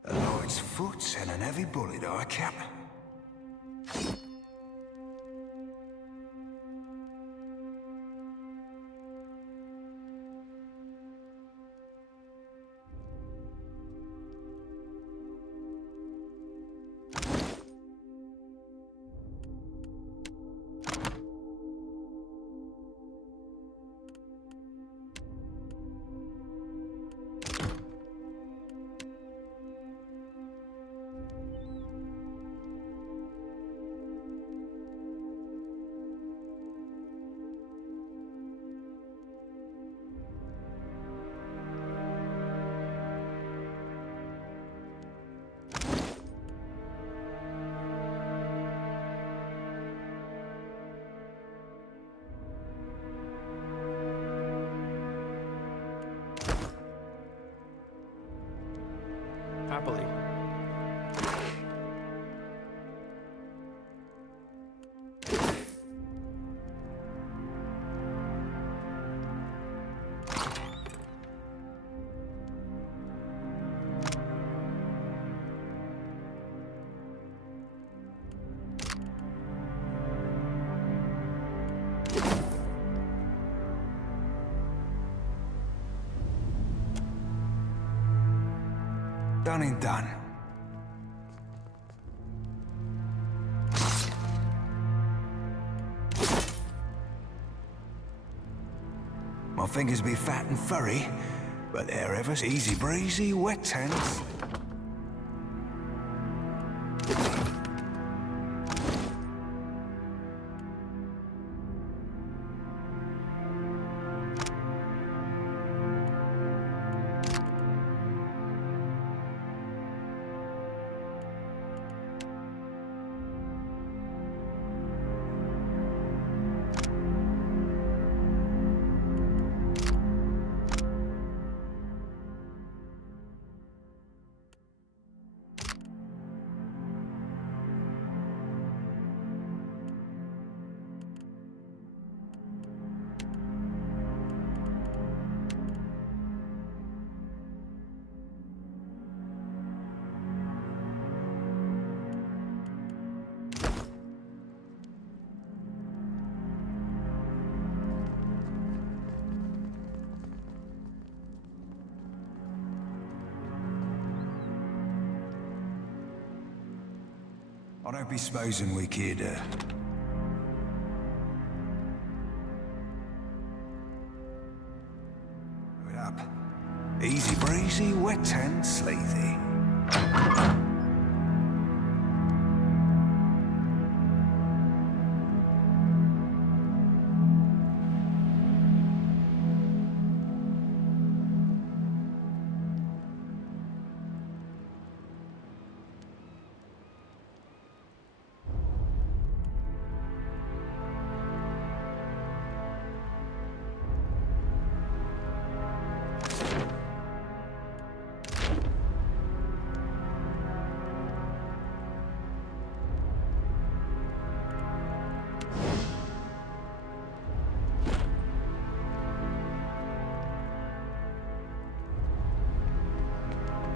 A knight's foot and an heavy bullet, I cap. Happily. Done and done. My fingers be fat and furry, but they're ever easy breezy, wet hands. I don't be supposing we could, Put up. Easy breezy, wet and sleazy.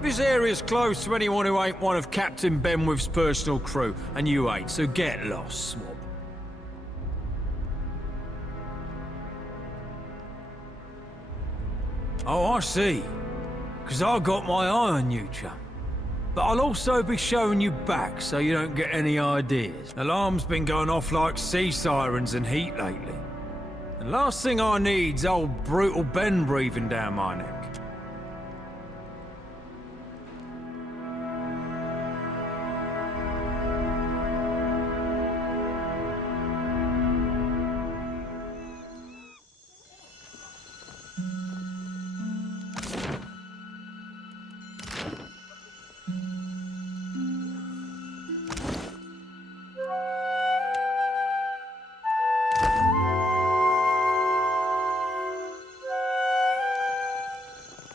This area's close to anyone who ain't one of Captain Benwith's personal crew, and you ain't, so get lost, swab. Oh, I see. 'Cause I got my eye on you, chum. But I'll also be showing you back so you don't get any ideas. Alarm's been going off like sea sirens in heat lately. And last thing I need's old brutal Ben breathing down my neck.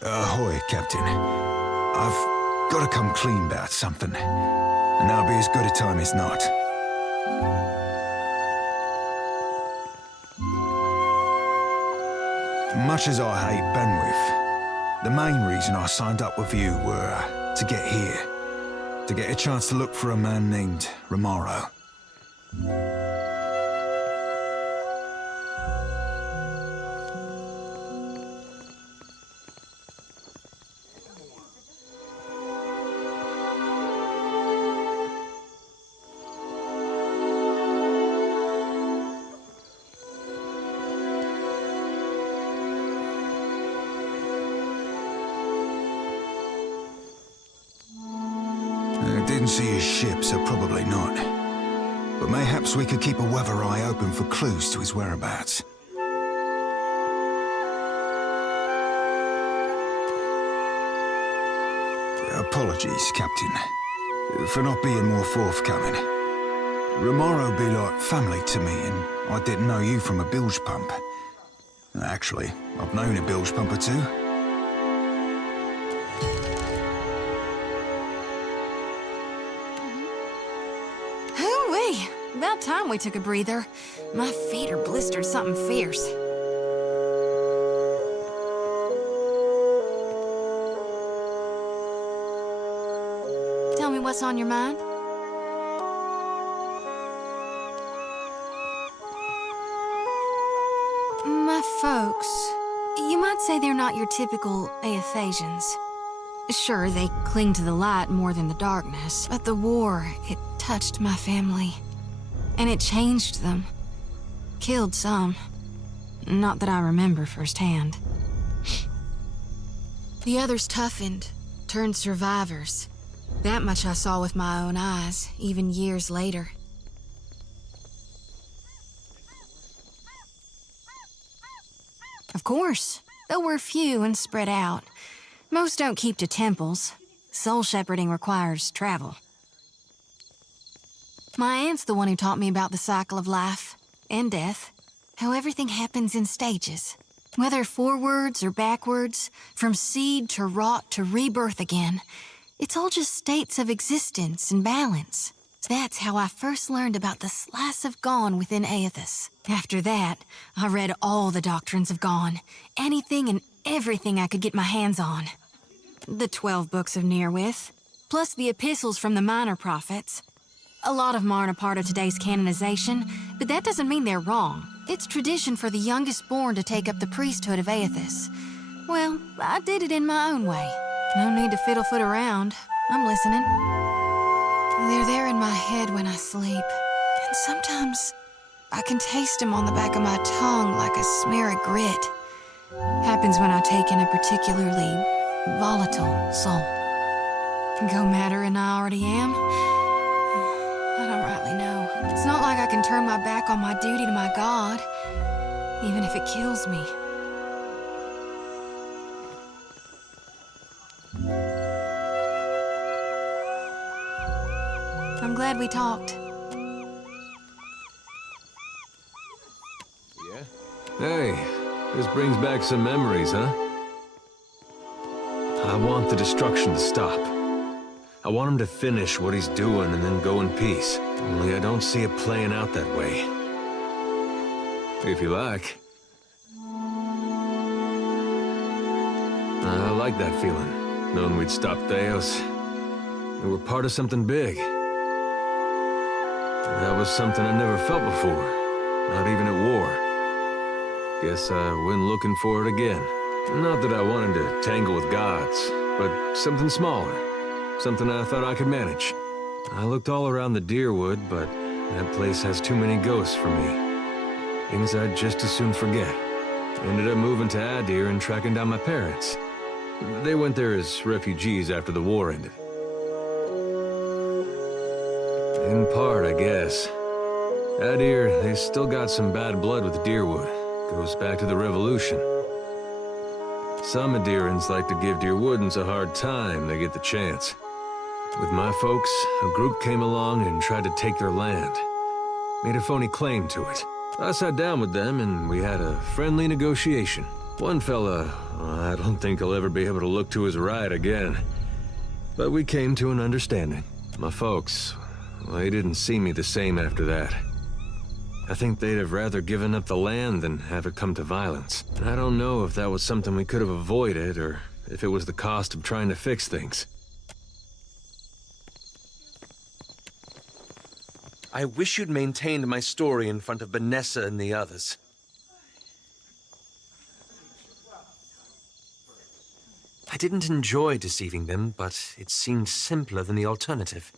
Ahoy, Captain. I've got to come clean about something, and that'll be as good a time as not. Much as I hate Benwith, the main reason I signed up with you were to get here. To get a chance to look for a man named Romaro. I didn't see his ship, so probably not. But mayhaps we could keep a weather eye open for clues to his whereabouts. Apologies, Captain, for not being more forthcoming. Romaro be like family to me, and I didn't know you from a bilge pump. Actually, I've known a bilge pump or two. Hoo-wee! About time we took a breather. My feet are blistered something fierce. Tell me what's on your mind? My folks, you might say they're not your typical Aethasians. Sure, they cling to the light more than the darkness, but the war, it touched my family. And it changed them. Killed some. Not that I remember firsthand. The others toughened, turned survivors. That much I saw with my own eyes, even years later. Of course, though we're few and spread out. Most don't keep to temples. Soul shepherding requires travel. My aunt's the one who taught me about the cycle of life and death, how everything happens in stages. Whether forwards or backwards, from seed to rot to rebirth again, it's all just states of existence and balance. That's how I first learned about the slice of Gone within Aethys. After that, I read all the doctrines of Gone, anything and everything I could get my hands on. The 12 books of Nearwith, plus the epistles from the minor prophets. A lot of them aren't a part of today's canonization, but that doesn't mean they're wrong. It's tradition for the youngest born to take up the priesthood of Aethys. Well, I did it in my own way. No need to fiddle-foot around. I'm listening. They're there in my head when I sleep. And sometimes I can taste them on the back of my tongue like a smear of grit. Happens when I take in a particularly volatile soul. Go madder than I already am? I don't rightly know. It's not like I can turn my back on my duty to my God, even if it kills me. I'm glad we talked. Yeah? Hey, this brings back some memories, huh? I want the destruction to stop. I want him to finish what he's doing and then go in peace. Only I don't see it playing out that way. If you like. I like that feeling, knowing we'd stopped Theos. We were part of something big. That was something I never felt before, not even at war. Guess I went looking for it again. Not that I wanted to tangle with gods, but something smaller. Something I thought I could manage. I looked all around the Deerwood, but that place has too many ghosts for me. Things I'd just as soon forget. Ended up moving to Adir and tracking down my parents. They went there as refugees after the war ended. In part, I guess. Adir, they still got some bad blood with Deerwood. Goes back to the Revolution. Some Adirans like to give Deerwoodans a hard time they get the chance. With my folks, a group came along and tried to take their land. Made a phony claim to it. I sat down with them and we had a friendly negotiation. One fella, I don't think he'll ever be able to look to his right again. But we came to an understanding. My folks, well, they didn't see me the same after that. I think they'd have rather given up the land than have it come to violence. And I don't know if that was something we could have avoided, or if it was the cost of trying to fix things. I wish you'd maintained my story in front of Vanessa and the others. I didn't enjoy deceiving them, but it seemed simpler than the alternative.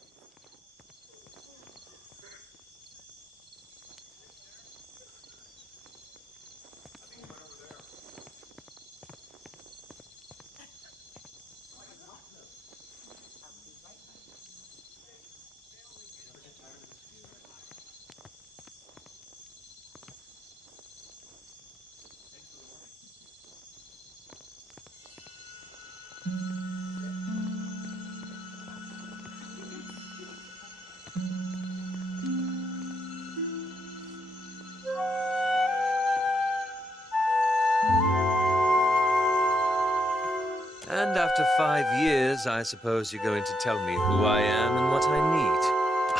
And after 5 years, I suppose you're going to tell me who I am and what I need.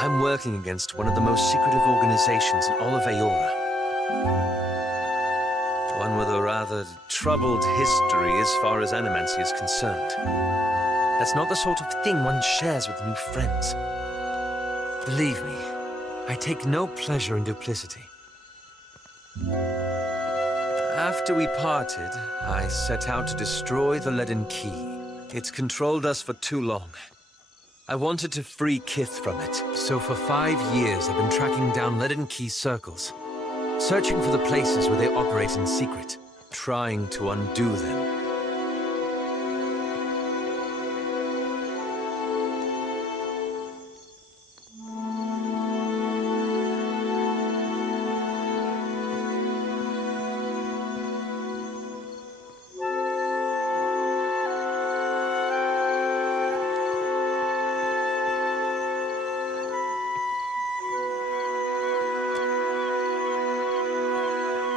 I'm working against one of the most secretive organizations in all of Aora. One with a rather troubled history as far as animancy is concerned. That's not the sort of thing one shares with new friends. Believe me, I take no pleasure in duplicity. After we parted, I set out to destroy the Leaden Key. It's controlled us for too long. I wanted to free Kith from it, so for 5 years I've been tracking down Leaden Key circles, searching for the places where they operate in secret, trying to undo them.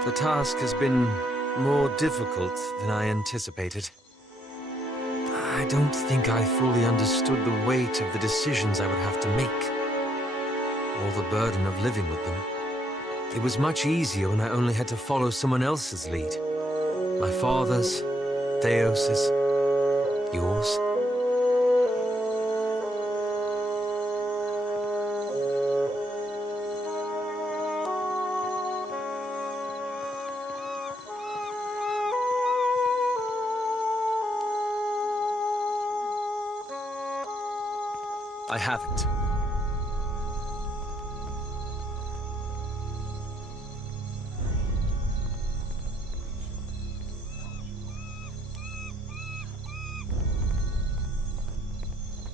The task has been more difficult than I anticipated. I don't think I fully understood the weight of the decisions I would have to make, or the burden of living with them. It was much easier when I only had to follow someone else's lead. My father's, Theos's, yours. I haven't.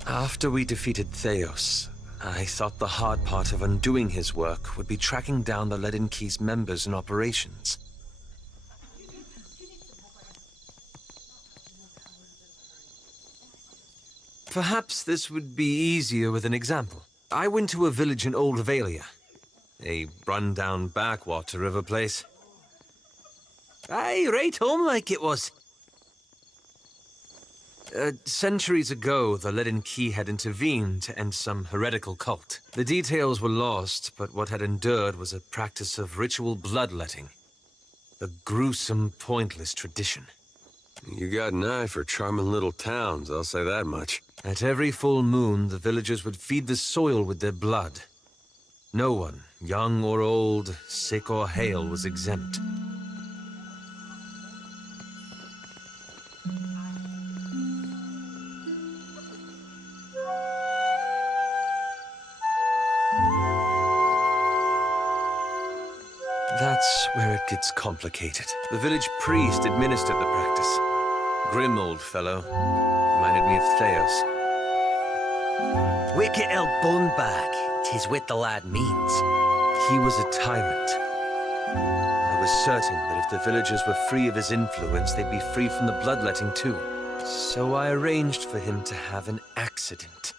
After we defeated Theos, I thought the hard part of undoing his work would be tracking down the Leaden Key's members and operations. Perhaps this would be easier with an example. I went to a village in Old Valia, a run-down backwater of a place. Aye, right home like it was. Centuries ago, the Leaden Key had intervened to end some heretical cult. The details were lost, but what had endured was a practice of ritual bloodletting. A gruesome, pointless tradition. You got an eye for charming little towns, I'll say that much. At every full moon, the villagers would feed the soil with their blood. No one, young or old, sick or hale, was exempt. That's where it gets complicated. The village priest administered the practice. Grim old fellow. Reminded me of Theos. Wicked El Bunbag, 'tis what the lad means. He was a tyrant. I was certain that if the villagers were free of his influence, they'd be free from the bloodletting too. So I arranged for him to have an accident.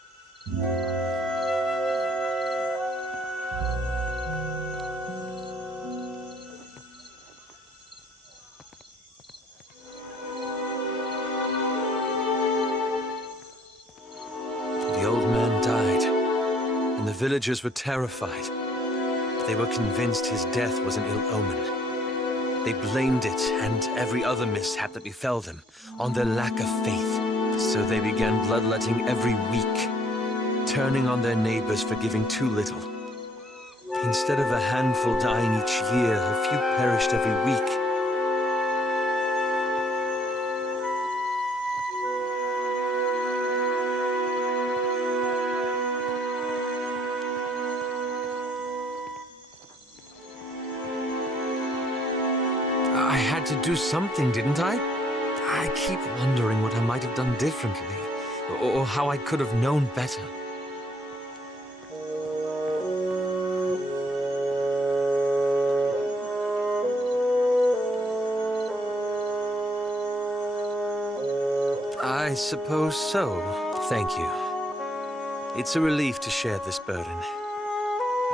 The old man died, and the villagers were terrified. They were convinced his death was an ill omen. They blamed it, and every other mishap that befell them, on their lack of faith. So they began bloodletting every week, turning on their neighbors for giving too little. Instead of a handful dying each year, a few perished every week. I had to do something, didn't I? I keep wondering what I might have done differently, or how I could have known better. I suppose so. Thank you. It's a relief to share this burden.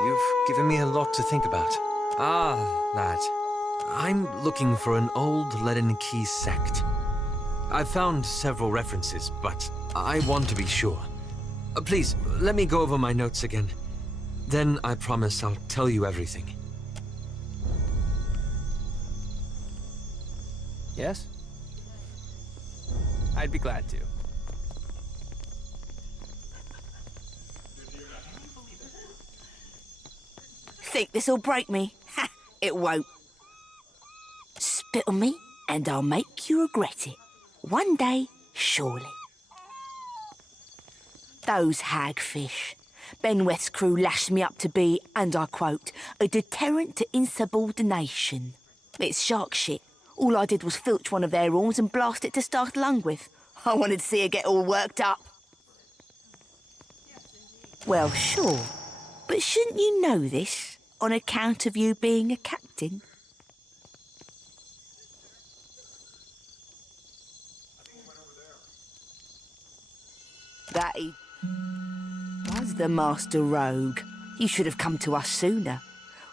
You've given me a lot to think about. Ah, lad. I'm looking for an old Leaden Key sect. I've found several references, but I want to be sure. Please, let me go over my notes again. Then I promise I'll tell you everything. Yes? I'd be glad to. Think this'll break me? Ha! It won't. Spit on me, and I'll make you regret it. One day, surely. Those hagfish. Benweth's crew lashed me up to be, and I quote, a deterrent to insubordination. It's shark shit. All I did was filch one of their horns and blast it to start a lung with. I wanted to see her get all worked up. Well, sure. But shouldn't you know this, on account of you being a captain? That he was the master rogue. You should have come to us sooner.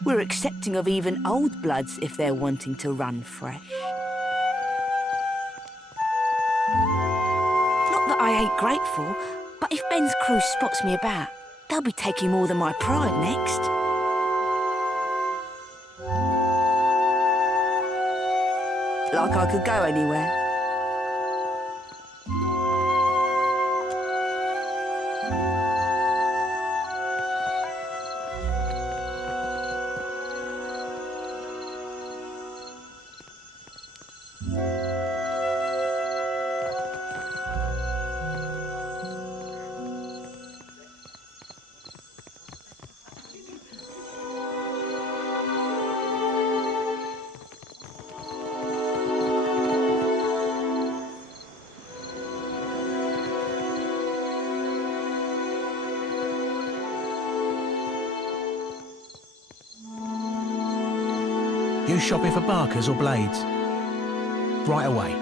We're accepting of even old bloods if they're wanting to run fresh. Not that I ain't grateful, but if Ben's crew spots me about, they'll be taking more than my pride next. Like I could go anywhere. You shopping for barkers or blades? Right away.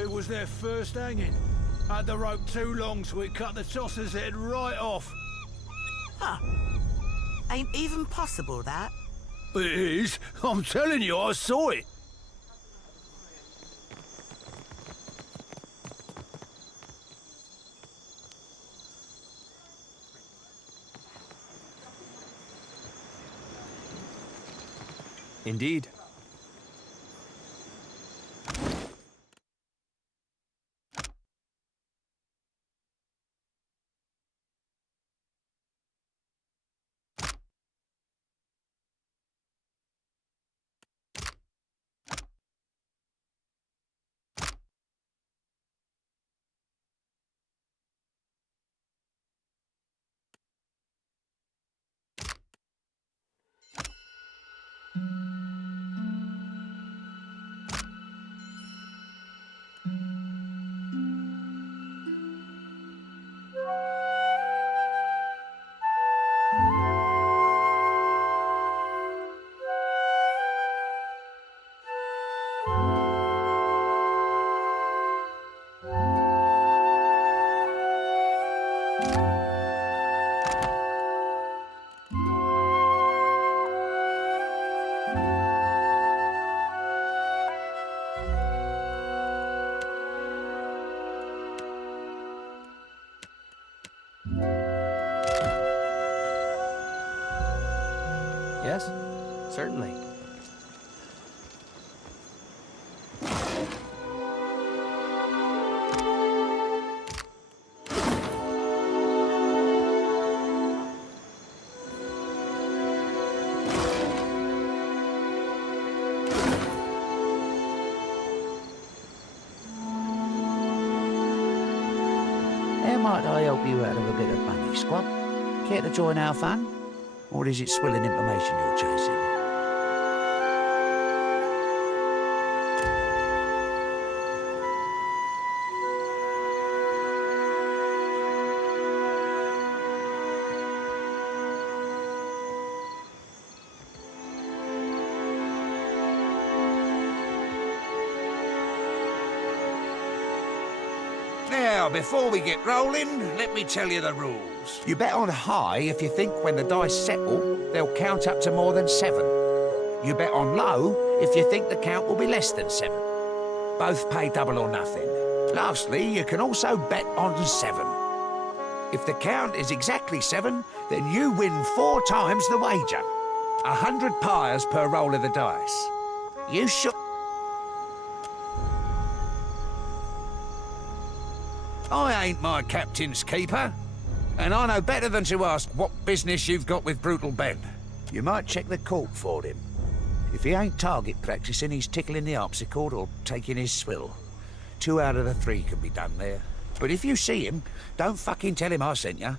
It was their first hanging. Had the rope too long, so it cut the tosser's head right off. Huh. Ain't even possible, that. It is. I'm telling you, I saw it. Indeed. Yes, certainly. How might I help you out of a bit of money, Squab? Care to join our fun? Or is it swilling information you're chasing? Now, before we get rolling, let me tell you the rules. You bet on high if you think when the dice settle, they'll count up to more than 7. You bet on low if you think the count will be less than 7. Both pay double or nothing. Lastly, you can also bet on 7. If the count is exactly 7, then you win 4 times the wager. 100 pyres per roll of the dice. You should... I ain't my captain's keeper, and I know better than to ask what business you've got with Brutal Ben. You might check the court for him. If he ain't target practicing, he's tickling the harpsichord or taking his swill. 2 out of the 3 can be done there. But if you see him, don't fucking tell him I sent you.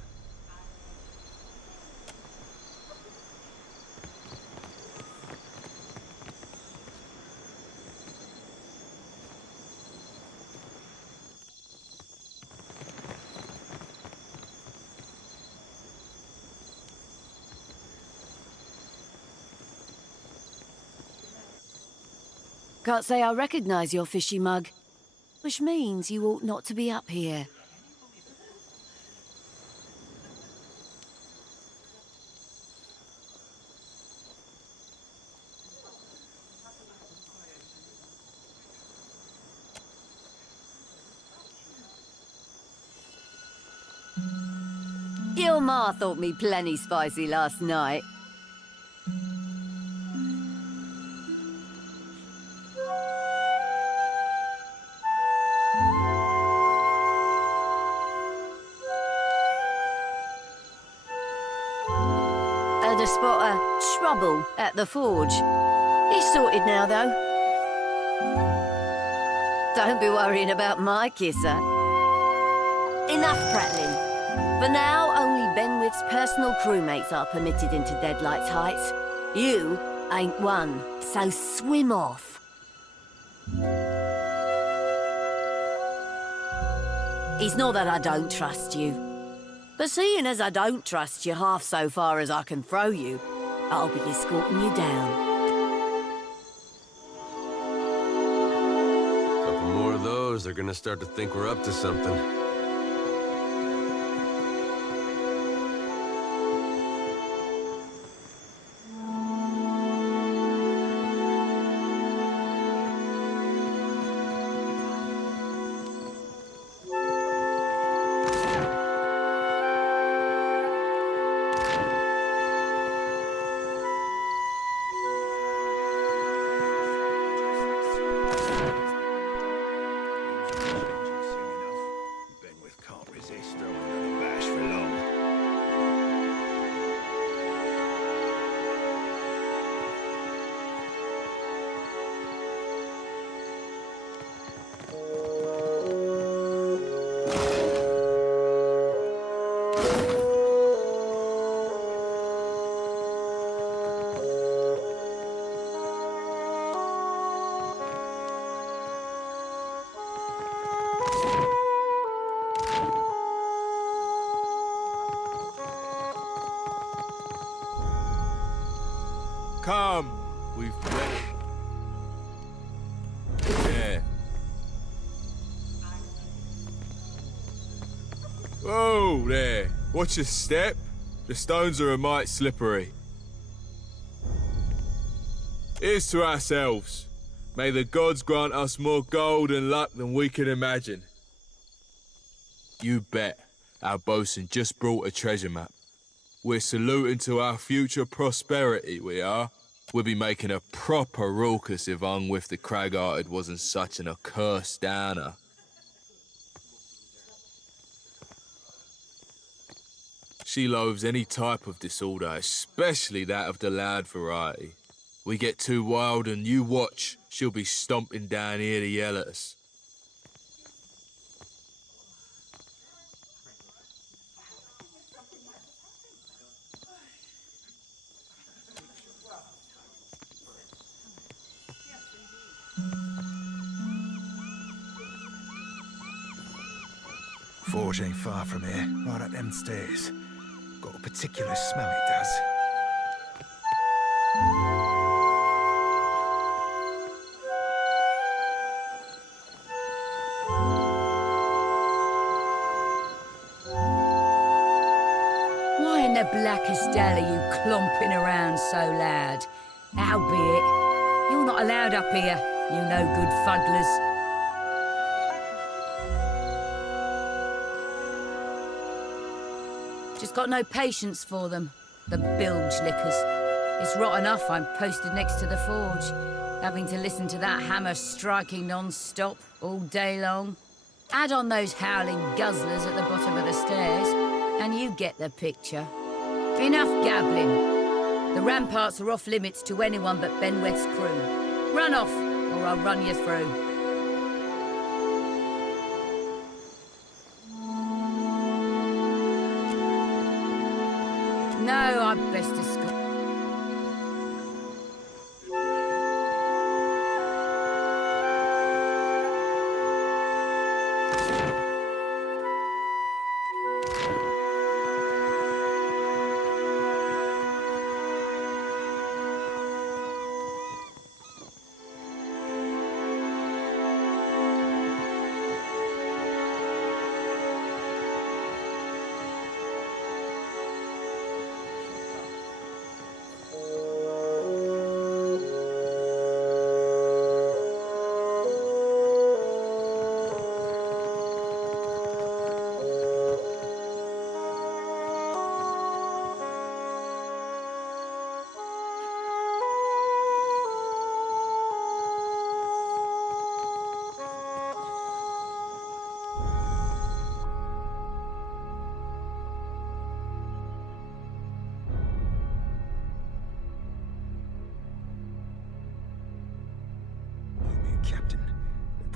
Can't say I recognize your fishy mug, which means you ought not to be up here. Your ma thought me plenty spicy last night. Had a spot of trouble at the forge. He's sorted now, though. Don't be worrying about my kisser. Enough prattling. For now, only Benwith's personal crewmates are permitted into Deadlight's Heights. You ain't one, so swim off. It's not that I don't trust you. But seeing as I don't trust you half so far as I can throw you, I'll be escorting you down. Couple more of those, they're gonna start to think we're up to something. Come, we've met. Yeah. Whoa there, watch your step. The stones are a mite slippery. Here's to ourselves. May the gods grant us more gold and luck than we can imagine. You bet, our bosun just brought a treasure map. We're saluting to our future prosperity, we are. We'll be making a proper raucous if Ungwith the Crag-Hearted wasn't such an accursed downer. She loathes any type of disorder, especially that of the loud variety. We get too wild and you watch, she'll be stomping down here to yell at us. Forge ain't far from here, right up them stairs. Got a particular smell it does. Why in the blackest hell are you clomping around so loud? Howbeit, you're not allowed up here, you no good fuddlers. Just got no patience for them, the bilge lickers. It's right enough I'm posted next to the forge, having to listen to that hammer striking non-stop all day long. Add on those howling guzzlers at the bottom of the stairs, and you get the picture. Enough gabbling. The ramparts are off limits to anyone but Benweth's crew. Run off, or I'll run you through. No, I'd best escort.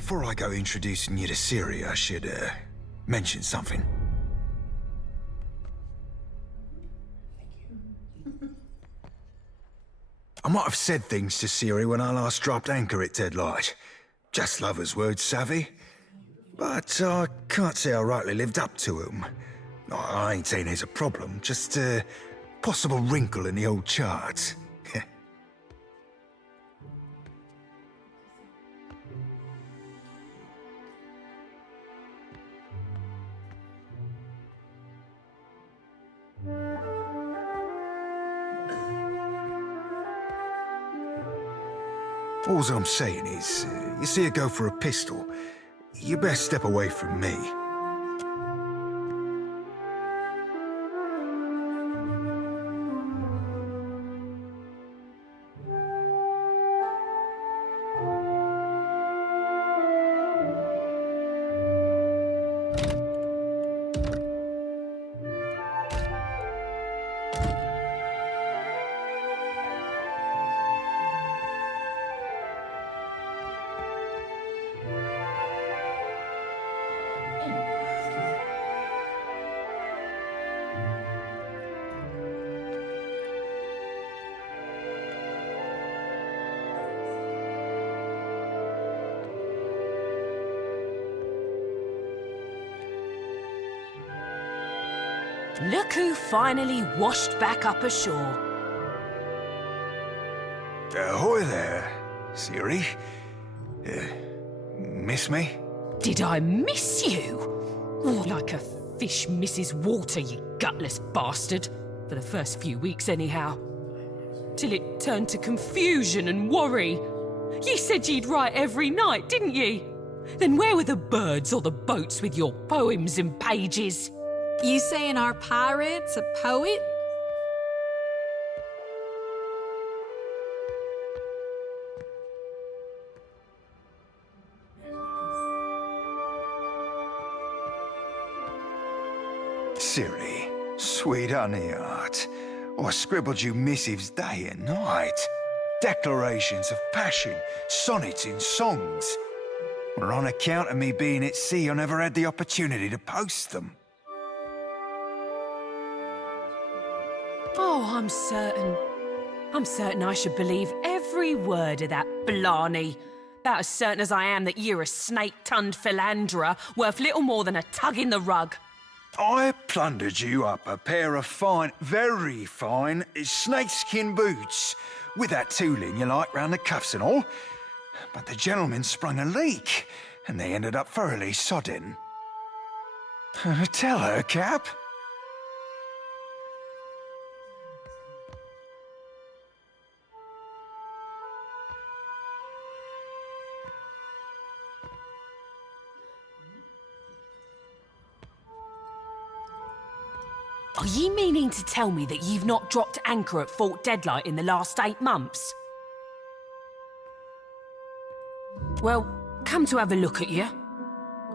before I go introducing you to Ciri, I should, mention something. I might have said things to Ciri when I last dropped anchor at Deadlight. Just lovers' words, savvy. But I can't say I rightly lived up to them. I ain't saying there's a problem, just a possible wrinkle in the old charts. All I'm saying is, you see her go for a pistol, you best step away from me. Look who finally washed back up ashore. Ahoy there, Ciri. Miss me? Did I miss you? Oh, like a fish misses water, you gutless bastard. For the first few weeks, anyhow. Till it turned to confusion and worry. Ye said ye'd write every night, didn't ye? Then where were the birds or the boats with your poems and pages? You saying our pirate's a poet? Ciri, sweet honey heart. I scribbled you missives day and night. Declarations of passion, sonnets in songs. Well, on account of me being at sea, I never had the opportunity to post them. Oh, I'm certain I should believe every word of that blarney. About as certain as I am that you're a snake-tongued philanderer worth little more than a tug in the rug. I plundered you up a pair of fine, very fine, snakeskin boots, with that tooling you like round the cuffs and all. But the gentleman sprung a leak, and they ended up thoroughly sodden. Tell her, Cap. Are ye meaning to tell me that you've not dropped anchor at Fort Deadlight in the last 8 months? Well, come to have a look at you.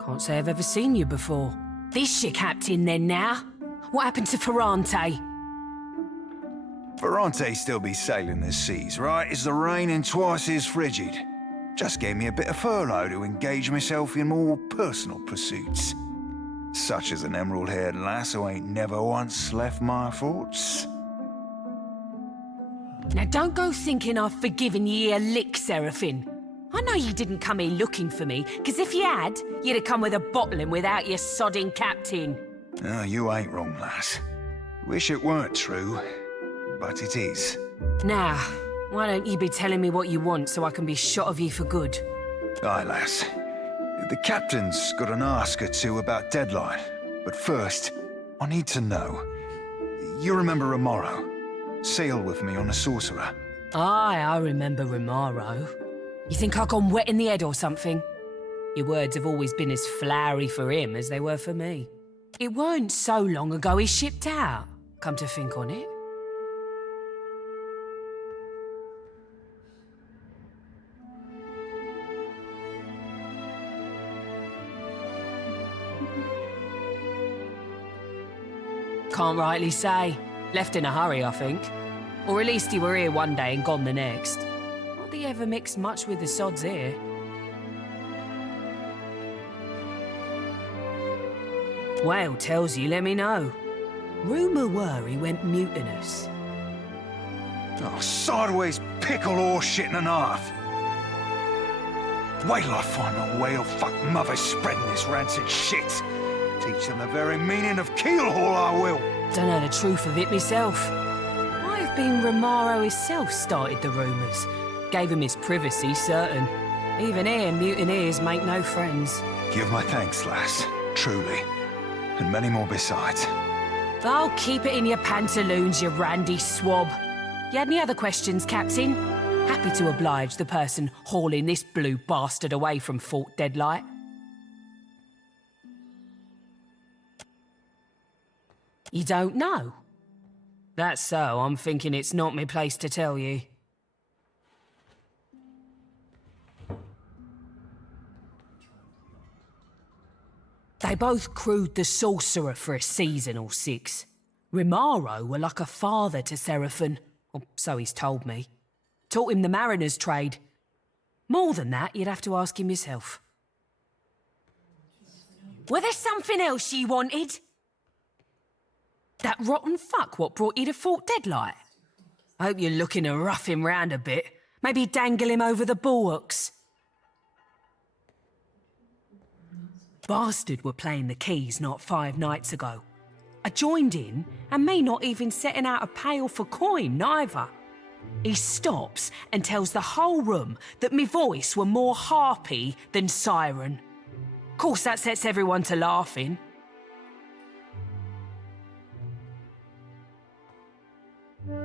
Can't say I've ever seen you before. This your captain then now? What happened to Ferrante? Ferrante still be sailing the seas, right? Is the rain and twice as frigid. Just gave me a bit of furlough to engage myself in more personal pursuits. Such as an emerald-haired lass who ain't never once left my thoughts. Now don't go thinking I've forgiven ye a lick, Seraphine. I know you didn't come here looking for me, because if you had, you'd have come with a bottling without your sodding captain. No, you ain't wrong, lass. Wish it weren't true, but it is. Now, why don't you be telling me what you want so I can be shot of you for good? Aye, lass. The captain's got an ask or two about Deadlight, but first, I need to know. You remember Romaro? Sailed with me on a sorcerer. Aye, I remember Romaro. You think I've gone wet in the head or something? Your words have always been as flowery for him as they were for me. It weren't so long ago he shipped out, come to think on it. Can't rightly say. Left in a hurry, I think. Or at least he were here one day and gone the next. Not that he ever mixed much with the sods here. Whale tells you, let me know. Rumour were he went mutinous. Oh, sideways pickle horse shit and a half. Wait till I find a whale fuck mother spreading this rancid shit. Teach them the very meaning of keelhaul, I will. Don't know the truth of it myself. Might have been Romaro himself started the rumours. Gave him his privacy, certain. Even here, mutineers make no friends. Give my thanks, lass. Truly. And many more besides. Oh, keep it in your pantaloons, you randy swab. You had any other questions, Captain? Happy to oblige the person hauling this blue bastard away from Fort Deadlight. You don't know? That's so. I'm thinking it's not my place to tell you. They both crewed the Sorcerer for a season or 6. Romaro were like a father to Seraphin, or so he's told me. Taught him the mariner's trade. More than that, you'd have to ask him yourself. Were there something else you wanted? That rotten fuck what brought you to Fort Deadlight? I hope you're looking to rough him round a bit. Maybe dangle him over the bulwarks. Bastard were playing the keys not 5 nights ago. I joined in, and me not even setting out a pail for coin, neither. He stops and tells the whole room that me voice were more harpy than siren. Course that sets everyone to laughing.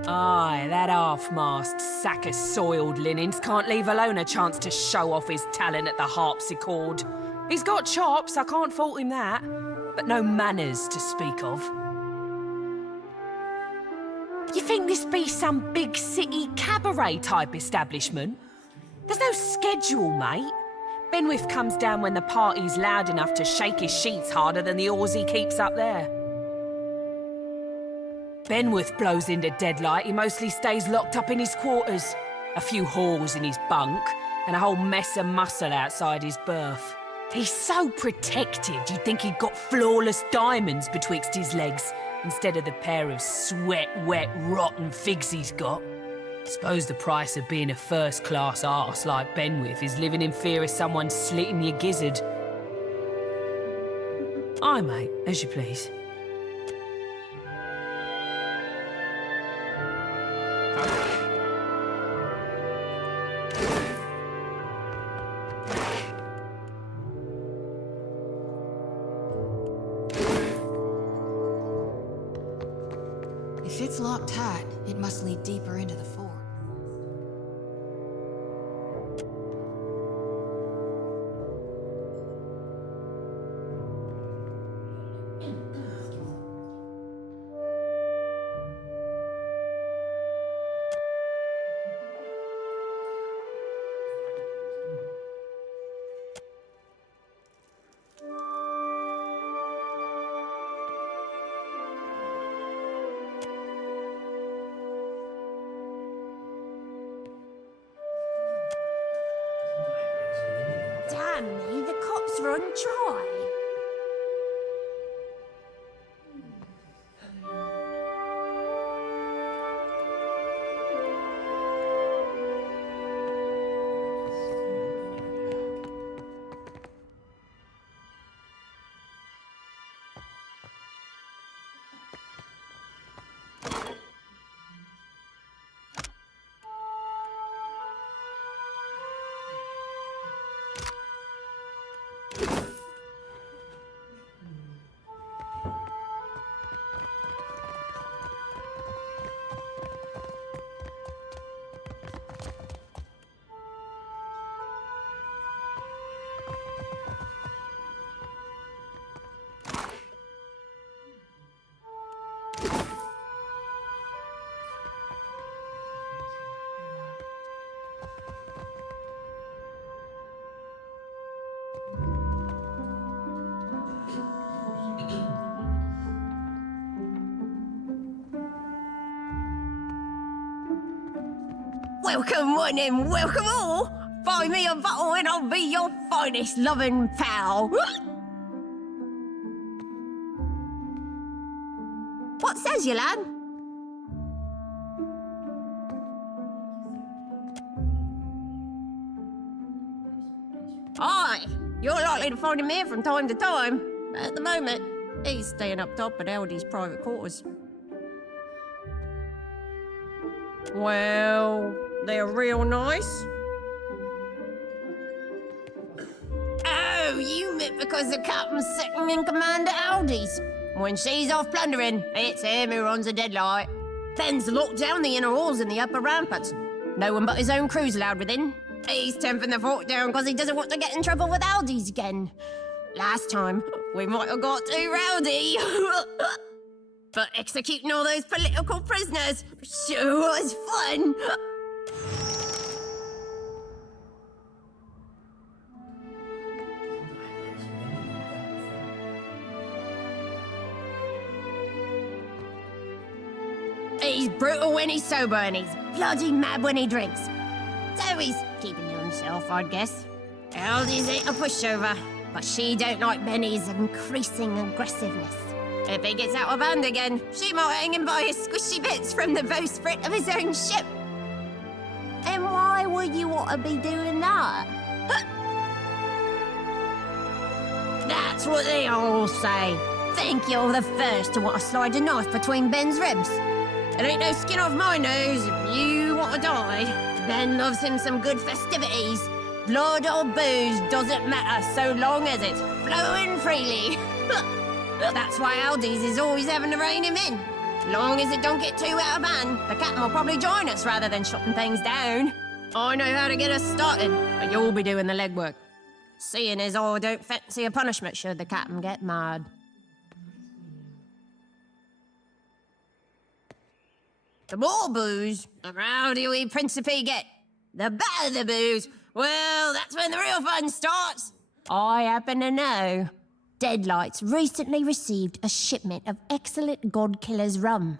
Aye, that half-mast sack of soiled linens can't leave alone a chance to show off his talent at the harpsichord. He's got chops, I can't fault him that, but no manners to speak of. You think this be some big city cabaret type establishment? There's no schedule, mate. Benwith comes down when the party's loud enough to shake his sheets harder than the oars he keeps up there. Benwith blows into Deadlight, he mostly stays locked up in his quarters. A few whores in his bunk, and a whole mess of muscle outside his berth. He's so protected, you'd think he'd got flawless diamonds betwixt his legs, instead of the pair of sweat-wet, rotten figs he's got. Suppose the price of being a first-class arse like Benwith is living in fear of someone slitting your gizzard. Aye, mate, as you please. If it's locked tight, it must lead deeper into the fort. Damn me, the cops run dry. Welcome one and welcome all. Buy me a bottle and I'll be your finest loving pal. says, you lad. Aye, you're likely to find him here from time to time. But at the moment, he's staying up top at Aldi's private quarters. Well, they're real nice. Oh, you meant because the captain's second in command at Aldi's. When she's off plundering, it's him who runs the deadlight. Ben's locked down the inner halls and the upper ramparts. No one but his own crew's allowed within. He's temping the fort down because he doesn't want to get in trouble with Aldi's again. Last time, we might have got too rowdy. But executing all those political prisoners sure was fun. He's brutal when he's sober and he's bloody mad when he drinks. So he's keeping to himself, I'd guess. Aldi's ain't a pushover, but she don't like Benny's increasing aggressiveness. If he gets out of hand again, she might hang him by his squishy bits from the bowsprit of his own ship. And why would you want to be doing that? That's what they all say. Think you're the first to want to slide a knife between Ben's ribs. It ain't no skin off my nose if you want to die. Ben loves him some good festivities. Blood or booze doesn't matter so long as it's flowing freely. That's why Aldi's is always having to rein him in. Long as it don't get too out of hand, the captain will probably join us rather than shutting things down. I know how to get us started, but you'll be doing the legwork. Seeing as I don't fancy a punishment should the captain get mad. The more booze, the rowdier we Principe get. The better the booze, well, that's when the real fun starts. I happen to know Deadlight's recently received a shipment of excellent God-Killer's rum.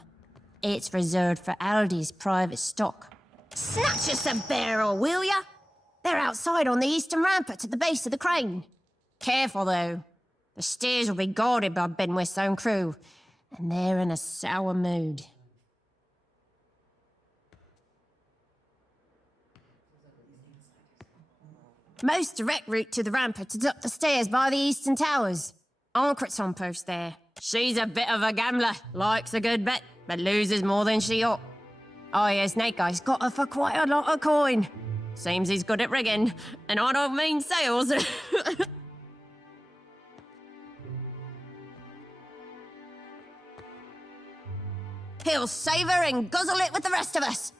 It's reserved for Aldi's private stock. Snatch us a barrel, will ya? They're outside on the eastern rampart at the base of the crane. Careful, though. The stairs will be guarded by Benwest's own crew, and they're in a sour mood. Most direct route to the rampart is up the stairs by the eastern towers. Ancret's on post there. She's a bit of a gambler, likes a good bet, but loses more than she ought. Oh yeah, Snake Eye's got her for quite a lot of coin. Seems he's good at rigging, and I don't mean sales. He'll save her and guzzle it with the rest of us.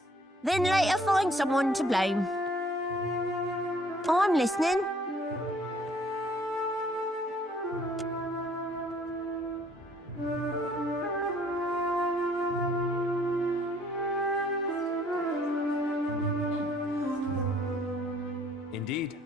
Then later find someone to blame. I'm listening. Indeed.